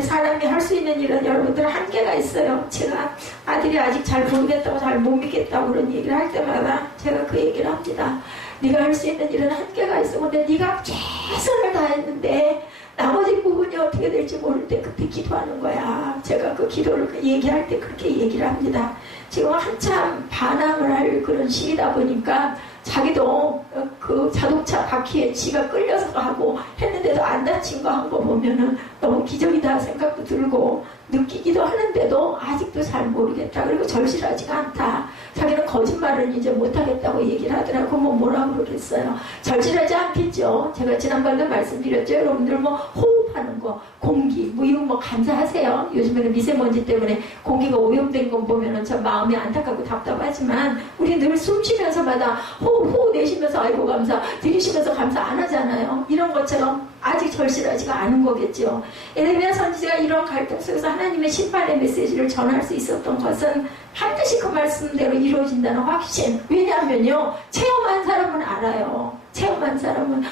사람이 할 수 있는 일은 여러분들 한계가 있어요. 제가 아들이 아직 잘 모르겠다고 잘 못 믿겠다고 그런 얘기를 할 때마다 제가 그 얘기를 합니다. 네가 할 수 있는 일은 한계가 있어. 근데 네가 최선을 다했는데 나머지 부분이 어떻게 될지 모를 때 그때 기도하는 거야. 제가 그 기도를 얘기할 때 그렇게 얘기를 합니다. 지금 한참 반항을 할 그런 시기다 보니까 자기도 그 자동차 바퀴에 지가 끌려서 가고 했는데도 안 다친 거 한 거 보면은 너무 기적이다 생각도 들고 느끼기도 하는데도 아직도 잘 모르겠다. 그리고 절실하지가 않다. 자기는 거짓말을 이제 못하겠다고 얘기를 하더라고. 뭐라고 그러겠어요. 절실하지 않겠죠. 제가 지난번에도 말씀드렸죠. 여러분들 호흡하는 거, 공기, 이거 감사하세요. 요즘에는 미세먼지 때문에 공기가 오염된 거 보면은 참 마음이 안타깝고 답답하지만 우리 늘 숨 쉬면서마다 호흡 내쉬면서 아이고 감사, 들이쉬면서 감사 안 하잖아요. 이런 것처럼 아직 절실하지가 않은 거겠죠. 에레미야 선지자가 이런 갈등 속에서 하나님의 심판의 메시지를 전할 수 있었던 것은 반드시 그 말씀대로 이루어진다는 확신. 왜냐하면요, 체험한 사람은 알아요. 체험한 사람은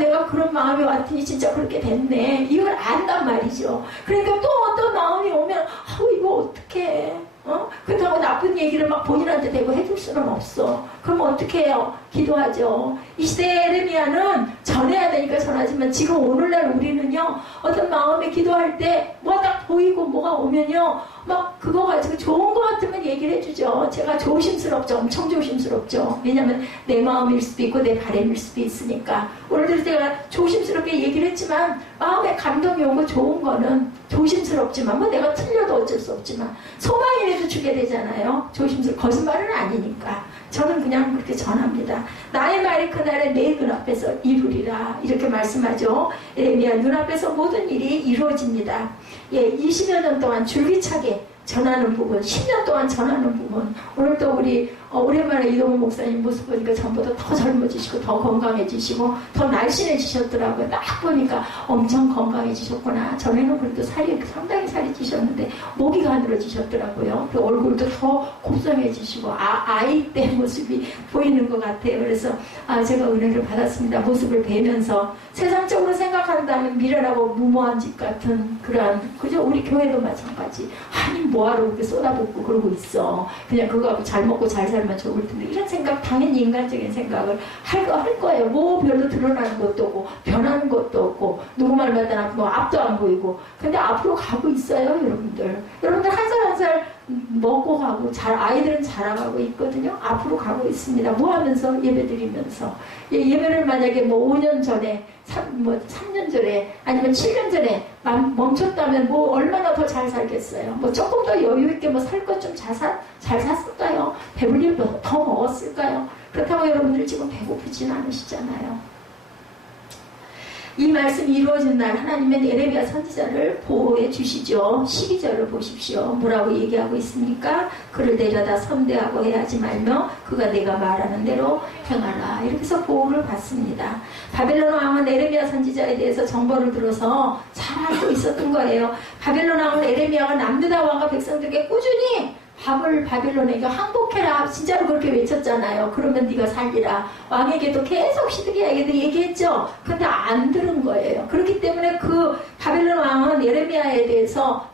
내가 그런 마음이 왔더니 진짜 그렇게 됐네. 이걸 안단 말이죠. 그러니까 또 어떤 마음이 오면 이거 어떡해. 그렇다고 나쁜 얘기를 막 본인한테 대고 해줄 수는 없어. 그럼 어떻게 해요? 기도하죠. 이 시대의 에레미야는 전해야 되니까 전하지만 지금 오늘날 우리는요, 어떤 마음에 기도할 때 뭐가 딱 보이고 뭐가 오면요, 막 그거 가지고 좋은 거 같으면 얘기를 해주죠. 제가 조심스럽죠. 엄청 조심스럽죠. 왜냐면 내 마음일 수도 있고 내 바람일 수도 있으니까. 오늘도 제가 조심스럽게 얘기를 했지만 마음에 감동이 오고 좋은 거는 조심스럽지만 내가 틀려도 어쩔 수 없지만 소망이라도 주게 되잖아요. 거짓말은 아니니까. 저는 그냥 그렇게 전합니다. 나의 말이 그날에 내 눈앞에서 이루리라. 이렇게 말씀하죠. 에레미야 눈앞에서 모든 일이 이루어집니다. 20여 년 동안 줄기차게 전하는 부분, 10년 동안 전하는 부분. 오늘 또 우리 오랜만에 이동훈 목사님 모습 보니까 전보다 더 젊어지시고 더 건강해지시고 더 날씬해지셨더라고요. 딱 보니까 엄청 건강해지셨구나. 전에는 그래도 상당히 살이 찌셨는데 목이 가늘어지셨더라고요. 그 얼굴도 더 곱상해지시고 아이 때 모습이 보이는 것 같아요. 그래서 제가 은혜를 받았습니다. 모습을 뵈면서 세상적으로 생각한다면 미련하고 무모한 짓 같은 그런, 그죠? 우리 교회도 마찬가지. 뭐하러 그렇게 쏟아붓고 그러고 있어. 그냥 그거 잘 먹고 잘 살면 좋을 텐데. 이런 생각, 당연히 인간적인 생각을 할 거예요. 별로 드러나는 것도 없고 변하는 것도 없고 누구 말마다 앞도 안 보이고. 근데 앞으로 가고 있어요, 여러분들. 여러분들 한 살 한 살 먹고 가고 아이들은 자라가고 있거든요. 앞으로 가고 있습니다. 뭐 하면서? 예배 드리면서. 예배를 만약에 5년 전에 3년 전에 아니면 7년 전에 멈췄다면 얼마나 더 잘 살겠어요. 조금 더 여유 있게 살 것 좀 잘 샀을까요? 배불리 더 먹었을까요? 그렇다고 여러분들 지금 배고프진 않으시잖아요. 이 말씀이 이루어진 날 하나님은 에레미야 선지자를 보호해 주시죠. 12절을 보십시오. 뭐라고 얘기하고 있습니까? 그를 내려다 선대하고 해하지 말며 그가 내가 말하는 대로 행하라. 이렇게 해서 보호를 받습니다. 바벨론 왕은 에레미야 선지자에 대해서 정보를 들어서 잘 알고 있었던 거예요. 바벨론 왕은 에레미야가 남유다 왕과 백성들에게 꾸준히 밥을 바빌론에게 항복해라. 진짜로 그렇게 외쳤잖아요. 그러면 네가 살리라. 왕에게도 계속 시드기야에게도 얘기했죠. 근데 안 들은 거예요. 그렇기 때문에 그 바빌론 왕은 에레미야에 대해서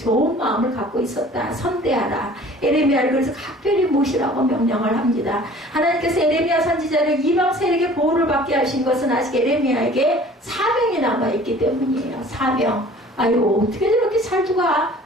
좋은 마음을 갖고 있었다. 선대하라. 에레미야를 그래서 각별히 모시라고 명령을 합니다. 하나님께서 에레미야 선지자를 이방 세력의 보호를 받게 하신 것은 아직 에레미야에게 사명이 남아있기 때문이에요. 사명. 어떻게 저렇게 잘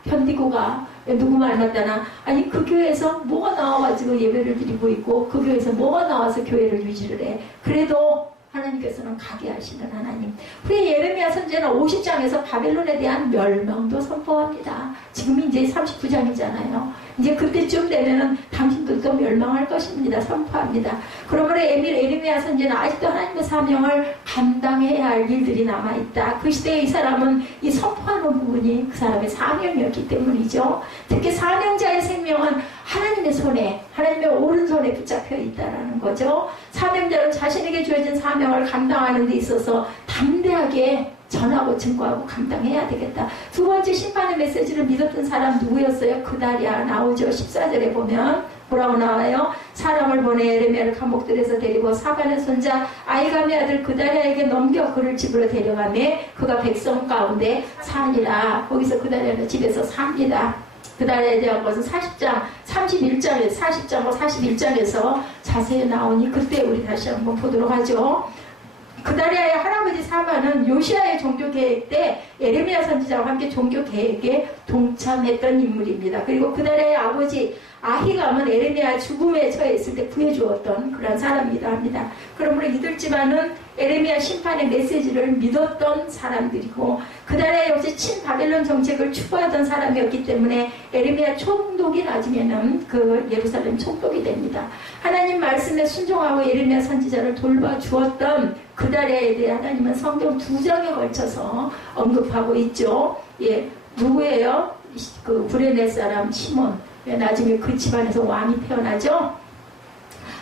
견디고 가. 누구 말마다나 그 교회에서 뭐가 나와가지고 예배를 드리고 있고 그 교회에서 뭐가 나와서 교회를 유지를 해. 그래도 하나님께서는 가게 하시는 하나님. 후에 예레미야 선지자는 50장에서 바벨론에 대한 멸망도 선포합니다. 지금 이제 39장이잖아요. 이제 그때쯤 되면은 당신들도 멸망할 것입니다. 선포합니다. 그러므로 에레미야 선지자는 아직도 하나님의 사명을 감당해야 할 일들이 남아있다. 그 시대에 이 사람은 이 선포하는 부분이 그 사람의 사명이었기 때문이죠. 특히 사명자의 생명은 하나님의 손에, 하나님의 오른손에 붙잡혀 있다는 거죠. 사명자는 자신에게 주어진 사명을 감당하는 데 있어서 담대하게 전하고 증거하고 감당해야 되겠다. 두 번째 심판의 메시지를 믿었던 사람 누구였어요? 그다리아 나오죠. 14절에 보면 뭐라고 나와요? 사람을 보내 에레미야를 감옥들에서 데리고 사반의 손자 아이감의 아들 그다리아에게 넘겨 그를 집으로 데려가매 그가 백성 가운데 사니라. 거기서 그다리아는 집에서 삽니다. 그다리아에 대한 것은 40장 41장에서 자세히 나오니 그때 우리 다시 한번 보도록 하죠. 그다리아의 할아버지 사바는 요시아의 종교계획 때 에레미야 선지자와 함께 종교계획에 동참했던 인물입니다. 그리고 그다리아의 아버지 아히감은 에레미야 죽음에 처해 있을 때 구해주었던 그런 사람이기도 합니다. 그러므로 이들 집안은 에레미야 심판의 메시지를 믿었던 사람들이고 그다리아 역시 친바벨론 정책을 추구하던 사람이었기 때문에 에레미야 총독이 낮으면은 그 예루살렘 총독이 됩니다. 하나님 말씀에 순종하고 에레미야 선지자를 돌봐주었던 그다리아에 대해 하나님은 성경 2장에 걸쳐서 언급하고 있죠. 예, 누구예요? 그 구레네 사람 시몬. 나중에 그 집안에서 왕이 태어나죠.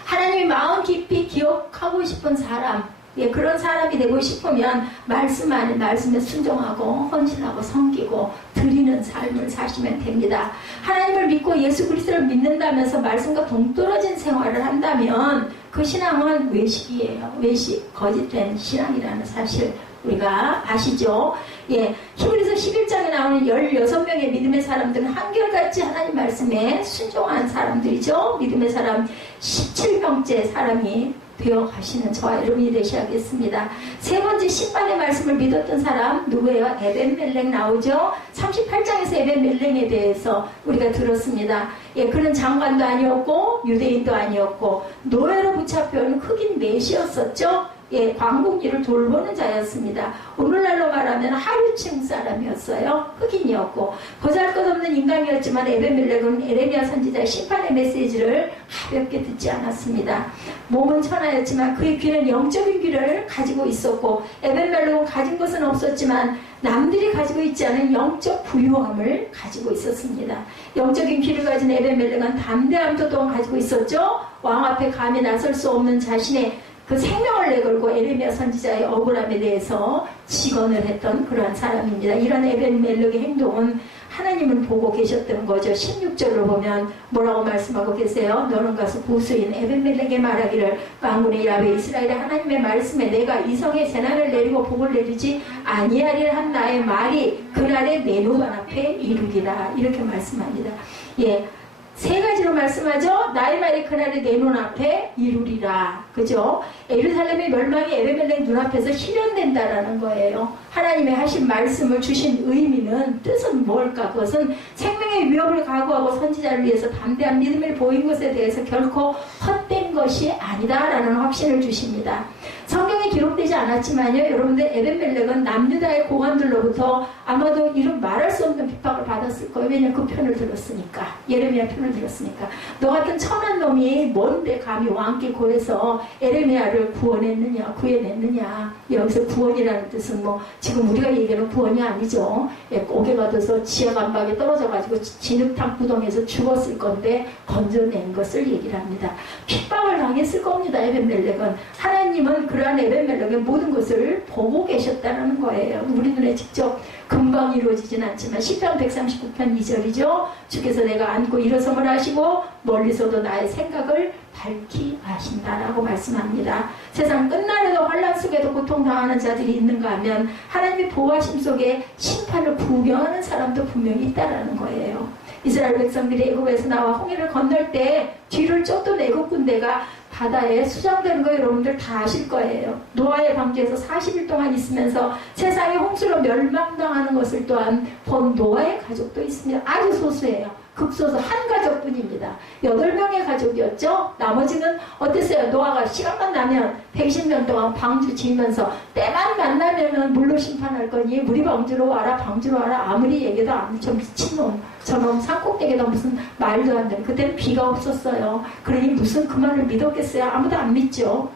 하나님이 마음 깊이 기억하고 싶은 사람, 예, 그런 사람이 되고 싶으면 말씀 안에 말씀에 순종하고 헌신하고 섬기고 드리는 삶을 사시면 됩니다. 하나님을 믿고 예수 그리스도를 믿는다면서 말씀과 동떨어진 생활을 한다면 그 신앙은 외식이에요. 외식, 거짓된 신앙이라는 사실 우리가 아시죠? 예, 히브리서 11장에 나오는 16명의 믿음의 사람들은 한결같이 하나님 말씀에 순종한 사람들이죠. 믿음의 사람 17명째 사람이 되어 가시는 저와 여러분이 되셔야겠습니다. 세 번째 심판의 말씀을 믿었던 사람 누구예요? 에벤멜렉 나오죠. 38장에서 에벤멜렉에 대해서 우리가 들었습니다. 예, 그는 장관도 아니었고 유대인도 아니었고 노예로 붙잡혀온 흑인 넷이었었죠. 예, 광복일을 돌보는 자였습니다. 오늘날로 말하면 하류층 사람이었어요. 흑인이었고 보잘것없는 인간이었지만 에벤멜렉은 에레미야 선지자의 심판의 메시지를 가볍게 듣지 않았습니다. 몸은 천하였지만 그의 귀는 영적인 귀를 가지고 있었고 에벤멜렉은 가진 것은 없었지만 남들이 가지고 있지 않은 영적 부유함을 가지고 있었습니다. 영적인 귀를 가진 에벤멜렉은 담대함도 또한 가지고 있었죠. 왕 앞에 감히 나설 수 없는 자신의 그 생명을 내걸고 에레미야 선지자의 억울함에 대해서 직언을 했던 그러한 사람입니다. 이런 에벤멜렉의 행동은 하나님은 보고 계셨던 거죠. 16절을 보면 뭐라고 말씀하고 계세요? 너는 가서 보수인 에벤멜렉에 말하기를 만군의 야훼 이스라엘의 하나님의 말씀에 내가 이성의 재난을 내리고 복을 내리지 아니하리라 한 나의 말이 그날의 내 눈 앞에 이루리라. 이렇게 말씀합니다. 예. 세 가지로 말씀하죠. 나의 말이 그날에 내 눈앞에 이루리라. 그죠? 예루살렘의 멸망이 에베멜렉 눈앞에서 실현된다라는 거예요. 하나님의 하신 말씀을 주신 의미는 뜻은 뭘까? 그것은 생명의 위협을 각오하고 선지자를 위해서 담대한 믿음을 보인 것에 대해서 결코 헛된 것이 아니다라는 확신을 주십니다. 성경에 기록되지 않았지만요. 여러분들 에벤멜렉은 남유다의 고관들로부터 아마도 이런 말할 수 없는 핍박을 받았을 거예요. 왜냐하면 그 편을 들었으니까. 예레미야 편을 들었으니까. 너 같은 천한 놈이 뭔데 감히 왕께 고해서 에레미야를 구해냈느냐. 여기서 구원이라는 뜻은 뭐 지금 우리가 얘기하는 구원이 아니죠. 옥에 가둬서 지하 감박에 떨어져가지고 진흙탕 구덩이에서 죽었을 건데 건져낸 것을 얘기를 합니다. 핍박을 당했을 겁니다. 에벤멜렉은. 하나님은 그러한 에벤멜렉의 모든 것을 보고 계셨다는 거예요. 우리 눈에 직접 금방 이루어지진 않지만 시편 139편 2절이죠. 주께서 내가 안고 일어섬을 하시고 멀리서도 나의 생각을 밝히 아신다라고 말씀합니다. 세상 끝날에도 환난 속에도 고통당하는 자들이 있는가 하면 하나님의 보호하심 속에 심판을 구경하는 사람도 분명히 있다라는 거예요. 이스라엘 백성들이 애굽에서 나와 홍해를 건널 때 뒤를 쫓던 애굽 군대가 바다에 수장되는 거 여러분들 다 아실 거예요. 노아의 방주에서 40일 동안 있으면서 세상이 홍수로 멸망당하는 것을 또한 본 노아의 가족도 있습니다. 아주 소수예요. 극소수 한 가족뿐입니다. 8명의 가족이었죠. 나머지는 어땠어요? 노아가 시간만 나면 120년 동안 방주 지으면서 때만 만나면은 물로 심판할 거니 물이 방주로 와라 방주로 와라 아무리 얘기해도 저 미친놈 저놈 산꼭대기에다 무슨 말도 안 되는. 그때는 비가 없었어요. 그러니 무슨 그 말을 믿었겠어요? 아무도 안 믿죠.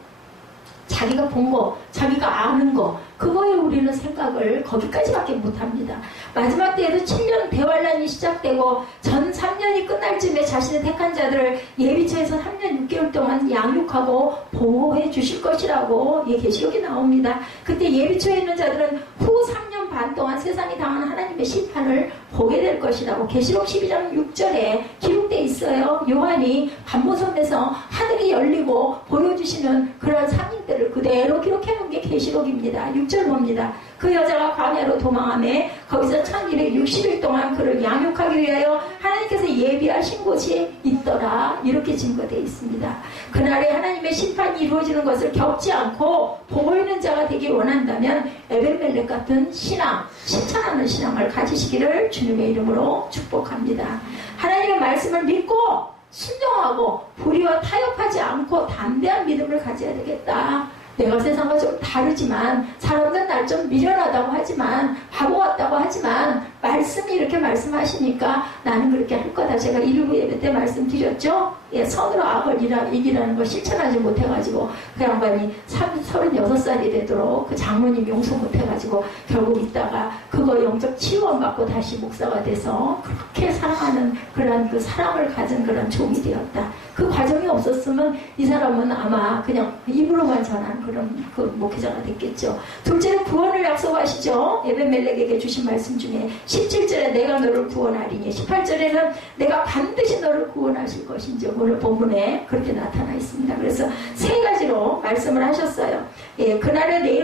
자기가 본 거, 자기가 아는 거, 그거에 우리는 생각을 거기까지밖에 못합니다. 마지막 때에도 7년 대환란이 시작되고 전 3년이 끝날 쯤에 자신의 택한 자들을 예비처에서 3년 6개월 동안 양육하고 보호해 주실 것이라고 계시록이 나옵니다. 그때 예비처에 있는 자들은 후 3년 반 동안 세상이 당한 하나님의 심판을 보게 될 것이라고 계시록 12장 6절에 기록되어 기록되어 있어요. 요한이 반모섬에서 하늘이 열리고 보여주시는 그런 상징들을 그대로 기록해 놓은 게 계시록입니다. 6절 봅니다. 그 여자가 광야로 도망하매 거기서 1260일 동안 그를 양육하기 위하여 하나님께서 예비하신 곳이 있더라. 이렇게 증거되어 있습니다. 그날에 하나님의 심판이 이루어지는 것을 겪지 않고 보고 있는 자가 되기 원한다면 에벤멜렉 같은 신앙, 실천하는 신앙을 가지시기를 주님의 이름으로 축복합니다. 하나님의 말씀을 믿고 순종하고 불의와 타협하지 않고 담대한 믿음을 가져야 되겠다. 내가 세상과 좀 다르지만 사람들은 날 좀 미련하다고 하지만 바보 같다고 하지만 말씀이 이렇게 말씀하시니까 나는 그렇게 할 거다. 제가 일부 예배 때 말씀드렸죠. 예, 선으로 악을 이기라는 걸 실천하지 못해가지고 그 양반이 36살이 되도록 그 장모님 용서 못해가지고 결국 있다가 그거 영적 치유원 받고 다시 목사가 돼서 그렇게 사랑하는 그런 그 사랑을 가진 그런 종이 되었다. 그 과정이 없었으면 이 사람은 아마 그냥 입으로만 전한 그런 그 목회자가 됐겠죠. 둘째는 구원을 약속하시죠. 에벤멜렉에게 주신 말씀 중에 17절에 내가 너를 구원하리니 18절에는 내가 반드시 너를 구원하실 것인지 오늘 본문에 그렇게 나타나 있습니다. 그래서 세 가지로 말씀을 하셨어요. 예, 그날의 내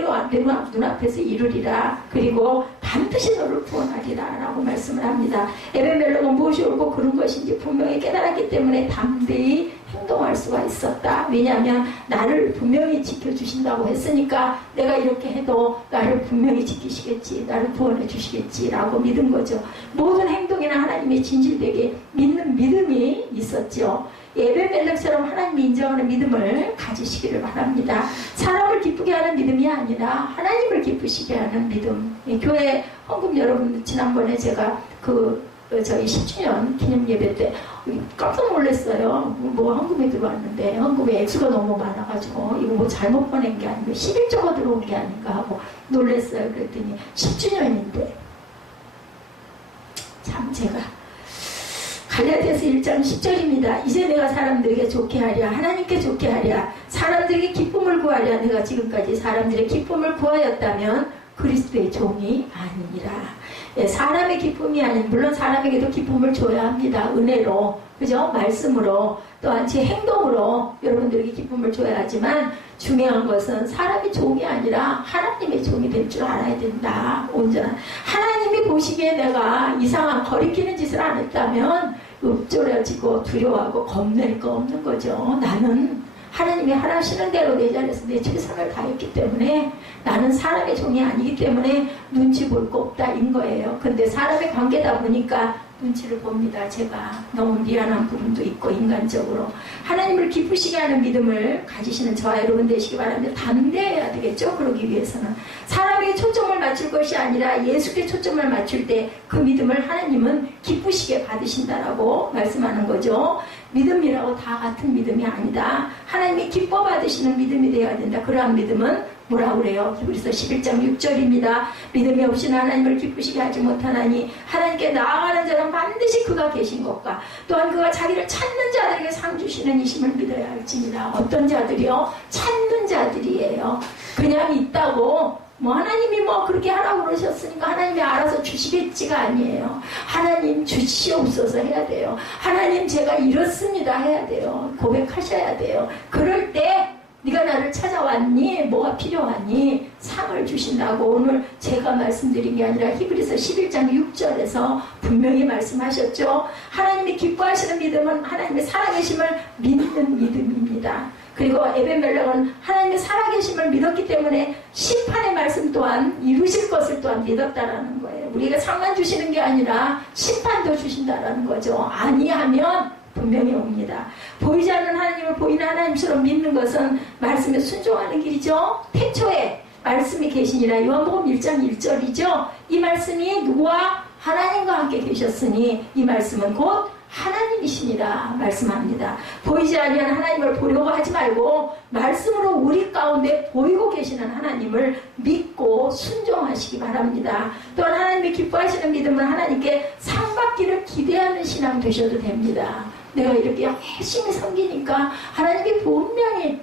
눈앞에서 이루리라. 그리고 반드시 너를 구원하리라 라고 말씀을 합니다. 에벤멜렉은 무엇이 옳고 그른 것인지 분명히 깨달았기 때문에 담대히 행동할 수가 있었다. 왜냐하면 나를 분명히 지켜주신다고 했으니까 내가 이렇게 해도 나를 분명히 지키시겠지, 나를 구원해 주시겠지 라고 믿은 거죠. 모든 행동에는 하나님이 진실되게 믿는 믿음이 있었죠. 에벤멜렉처럼 하나님이 인정하는 믿음을 가지시기를 바랍니다. 사람을 기쁘게 하는 믿음이 아니라 하나님을 기쁘시게 하는 믿음. 교회 헌금 여러분 지난번에 제가 저희 10주년 기념 예배 때 깜짝 놀랐어요. 뭐 헌금이 들어왔는데 헌금의 액수가 너무 많아가지고 이거 뭐 잘못 보낸 게 아니고 11조가 들어온 게 아닌가 하고 놀랐어요. 그랬더니 10주년인데 참 제가 갈라디아서 1장 10절입니다. 이제 내가 사람들에게 좋게 하랴 하나님께 좋게 하랴 사람들에게 기쁨을 구하랴 내가 지금까지 사람들의 기쁨을 구하였다면 그리스도의 종이 아니니라. 예, 사람의 기쁨이 아닌 물론 사람에게도 기쁨을 줘야 합니다. 은혜로 그죠? 말씀으로 또한 제 행동으로 여러분들에게 기쁨을 줘야 하지만 중요한 것은 사람이 종이 아니라 하나님의 종이 될 줄 알아야 된다. 온전한 하나님이 보시기에 내가 이상한 거리끼는 짓을 안 했다면 읊조려지고 두려워하고 겁낼 거 없는 거죠. 나는 하나님이 하시는 대로 내 자리에서 내 최선을 다했기 때문에 나는 사람의 종이 아니기 때문에 눈치 볼 거 없다 인 거예요. 근데 사람의 관계다 보니까 눈치를 봅니다. 제가 너무 미안한 부분도 있고 인간적으로 하나님을 기쁘시게 하는 믿음을 가지시는 저와 여러분 되시기 바랍니다. 담대해야 되겠죠. 그러기 위해서는 사람에게 초점을 맞출 것이 아니라 예수께 초점을 맞출 때 그 믿음을 하나님은 기쁘시게 받으신다라고 말씀하는 거죠. 믿음이라고 다 같은 믿음이 아니다. 하나님이 기뻐 받으시는 믿음이 되어야 된다. 그러한 믿음은 뭐라 그래요? 히브리서 11장 6절입니다. 믿음이 없이는 하나님을 기쁘시게 하지 못하나니 하나님께 나아가는 자는 반드시 그가 계신 것과 또한 그가 자기를 찾는 자들에게 상 주시는 이심을 믿어야 할지니라. 어떤 자들이요? 찾는 자들이에요. 그냥 있다고 뭐 하나님이 뭐 그렇게 하라고 그러셨으니까 하나님이 알아서 주시겠지가 아니에요. 하나님 주시옵소서 해야 돼요. 하나님 제가 이렇습니다 해야 돼요. 고백하셔야 돼요. 그럴 때 네가 나를 찾아왔니? 뭐가 필요하니? 상을 주신다고 오늘 제가 말씀드린 게 아니라 히브리서 11장 6절에서 분명히 말씀하셨죠. 하나님이 기뻐하시는 믿음은 하나님의 살아계심을 믿는 믿음입니다. 그리고 에벤멜렉은 하나님의 살아계심을 믿었기 때문에 심판의 말씀 또한 이루실 것을 또한 믿었다라는 거예요. 우리가 상만 주시는 게 아니라 심판도 주신다라는 거죠. 아니하면 분명히 옵니다. 보이지 않는 하나님을 보이는 하나님처럼 믿는 것은 말씀에 순종하는 길이죠. 태초에 말씀이 계시니라. 요한복음 1장 1절이죠. 이 말씀이 누구와 하나님과 함께 계셨으니 이 말씀은 곧 하나님이시니라 말씀합니다. 보이지 아니한 하나님을 보려고 하지 말고 말씀으로 우리 가운데 보이고 계시는 하나님을 믿고 순종하시기 바랍니다. 또한 하나님이 기뻐하시는 믿음은 하나님께 상 받기를 기대하는 신앙 되셔도 됩니다. 내가 이렇게 열심히 섬기니까 하나님이 분명히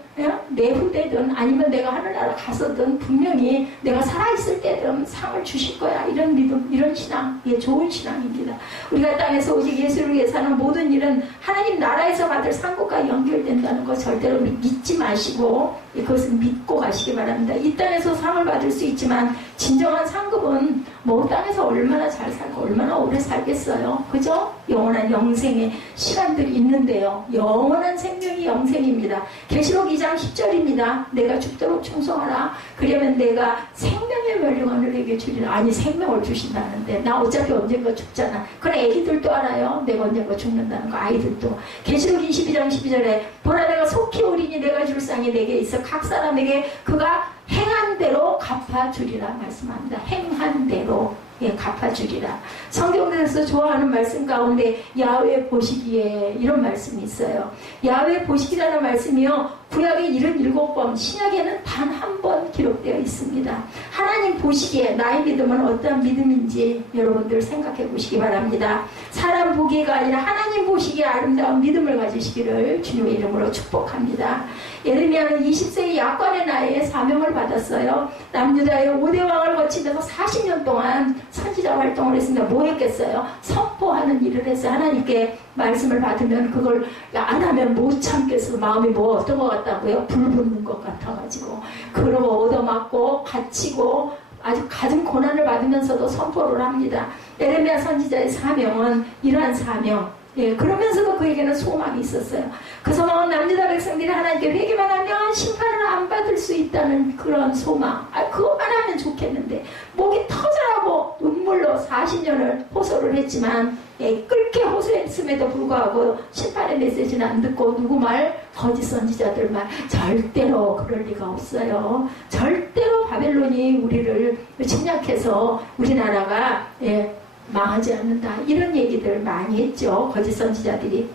내 후대든 아니면 내가 하늘나라 가서든 분명히 내가 살아있을 때든 상을 주실 거야. 이런 믿음, 이런 신앙, 좋은 신앙입니다. 우리가 땅에서 오직 예수를 위해 사는 모든 일은 하나님 나라에서 받을 상급과 연결된다는 거 절대로 믿지 마시고 그것을 믿고 가시기 바랍니다. 이 땅에서 상을 받을 수 있지만 진정한 상급은 뭐 땅에서 얼마나 잘 살고 얼마나 오래 살겠어요. 그죠? 영원한 영생의 시간들이 있는데요. 영원한 생명이 영생입니다. 계시록 2장 10절입니다. 내가 죽도록 충성하라. 그러면 내가 생명의 멸류관을 내게 주리라. 아니 생명을 주신다는데 나 어차피 언젠가 죽잖아. 그래 애기들도 알아요. 내가 언젠가 죽는다는 거 아이들도. 계시록 22장 12절에 보라 내가 속히 오리니 내가 줄 상이 내게 있어 각 사람에게 그가 행한 대로 갚아주리라 말씀합니다. 행한 대로 갚아주리라. 성경에서 좋아하는 말씀 가운데 야훼 보시기에 이런 말씀이 있어요. 야훼 보시기라는 말씀이요 구약에 77번 신약에는 단 한 번 기록되어 있습니다. 하나님 보시기에 나의 믿음은 어떤 믿음인지 여러분들 생각해 보시기 바랍니다. 사람 보기가 아니라 하나님 보시기에 아름다운 믿음을 가지시기를 주님의 이름으로 축복합니다. 예레미야는 20세의 약관의 나이에 사명을 받았어요. 남유다의 5대 왕을 거치면서 40년 동안 선지자 활동을 했습니다. 뭐 했겠어요? 선포하는 일을 해서 하나님께 말씀을 받으면 그걸 안 하면 못 참겠어. 마음이 뭐 어떤 것 같다고요? 불 붙는 것 같아가지고 그러고 얻어맞고 갇히고 아주 가진 고난을 받으면서도 선포를 합니다. 예레미야 선지자의 사명은 이러한 사명. 그러면서도 그에게는 소망이 있었어요. 그 소망은 남유다 백성들이 하나님께 회개만 하면 심판을 안 받을 수 있다는 그런 소망. 그것만 하면 좋겠는데 목이 터져라고 눈물로 40년을 호소를 했지만 끓게 호소했음에도 불구하고 심판의 메시지는 안 듣고 누구 말? 거짓 선지자들 말. 절대로 그럴 리가 없어요. 절대로 바벨론이 우리를 침략해서 우리나라가 망하지 않는다. 이런 얘기들 많이 했죠. 거짓 선지자들이.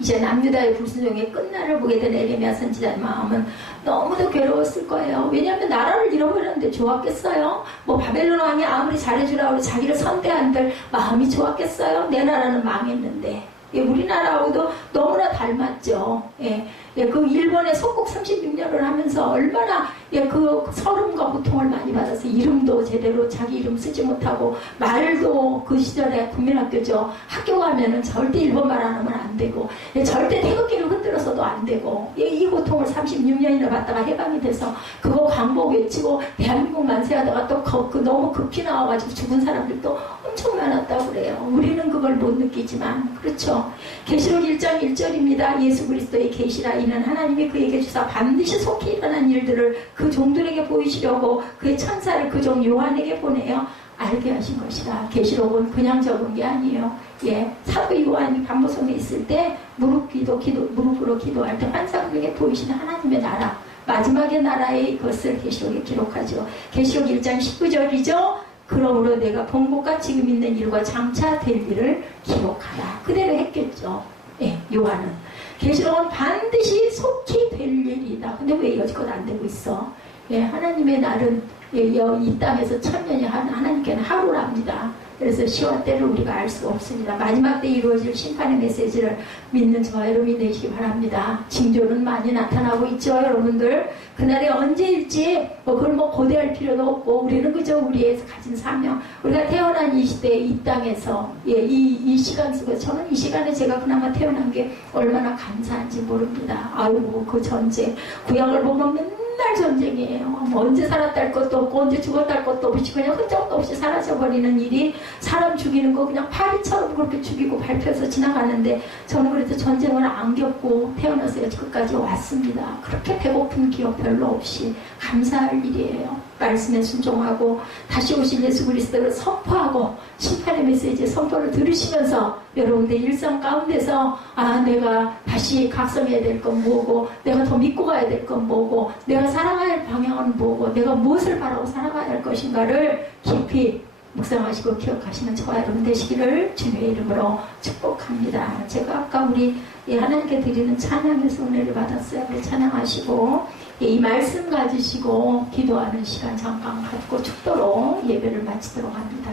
이제 남유다의 불순종의 끝날을 보게 된 에레미야 선지자의 마음은 너무도 괴로웠을 거예요. 왜냐하면 나라를 잃어버렸는데 좋았겠어요? 뭐 바벨론 왕이 아무리 잘해주라고 자기를 선대한들 마음이 좋았겠어요? 내 나라는 망했는데. 우리나라하고도 너무나 닮았죠. 그 일본에 속국 36년을 하면서 얼마나 그 서름과 고통을 많이 받아서 이름도 제대로 자기 이름 쓰지 못하고 말도 그 시절에 국민학교죠. 학교 가면은 절대 일본말 안 하면 안 되고 절대 태극기를 흔들어서도 안 되고 이 고통을 36년이나 받다가 해방이 돼서 그거 광복 외치고 대한민국 만세하다가 또 너무 급히 나와가지고 죽은 사람들도 엄청 많았다고 그래요. 우리는 그걸 못 느끼지만 그렇죠. 계시록 1장 1절입니다. 예수 그리스도의 계시라 이는 하나님이 그에게 주사 반드시 속히 일어난 일들을 그 종들에게 보이시려고 그의 천사를 그 종 요한에게 보내요. 알게 하신 것이라. 계시록은 그냥 적은 게 아니에요. 사도 요한이 반모성에 있을 때 무릎으로 기도할 때 환상에게 보이시는 하나님의 나라, 마지막의 나라의 것을 계시록에 기록하죠. 계시록 1장 19절이죠. 그러므로 내가 본 것과 지금 있는 일과 장차 될 일을 기록하라. 그대로 했겠죠. 요한은. 계시록은 반드시 속히 될 일이다. 근데 왜 여지껏 안 되고 있어? 하나님의 날은 이 땅에서 천년이 하나님께는 하루랍니다. 그래서 시와 때를 우리가 알 수가 없습니다. 마지막 때 이루어질 심판의 메시지를 믿는 저와 여러분이 되시기 바랍니다. 징조는 많이 나타나고 있죠, 여러분들. 그날이 언제일지 그걸 고대할 필요도 없고 우리는 그저 우리의 가진 사명, 우리가 태어난 이 시대에 이 땅에서 이 시간 속에 저는 이 시간에 제가 그나마 태어난 게 얼마나 감사한지 모릅니다. 아이고 그 전쟁 구약을 보면 맨날 전쟁이에요. 언제 살았다 할 것도 없고 언제 죽었다 할 것도 없이 그냥 흔적도 없이 사라져버리는 일이 사람 죽이는 거 그냥 파리처럼 그렇게 죽이고 밟혀서 지나가는데 저는 그래도 전쟁을 안 겪고 태어나서 여기까지 왔습니다. 그렇게 배고픈 기억 별로 없이 감사할 일이에요. 말씀에 순종하고 다시 오실 예수 그리스도를 선포하고 심판의 메시지의 선포를 들으시면서 여러분들 일상 가운데서 내가 다시 각성해야 될 건 뭐고 내가 더 믿고 가야 될 건 뭐고 내가 살아가야 할 방향은 뭐고 내가 무엇을 바라고 살아가야 할 것인가를 깊이 묵상하시고 기억하시는 저와 여러분 되시기를 주님의 이름으로 축복합니다. 제가 아까 우리 하나님께 드리는 찬양에서 은혜를 받았어요. 우리 찬양하시고 이 말씀 가지시고 기도하는 시간 잠깐 갖고 축도로 예배를 마치도록 합니다.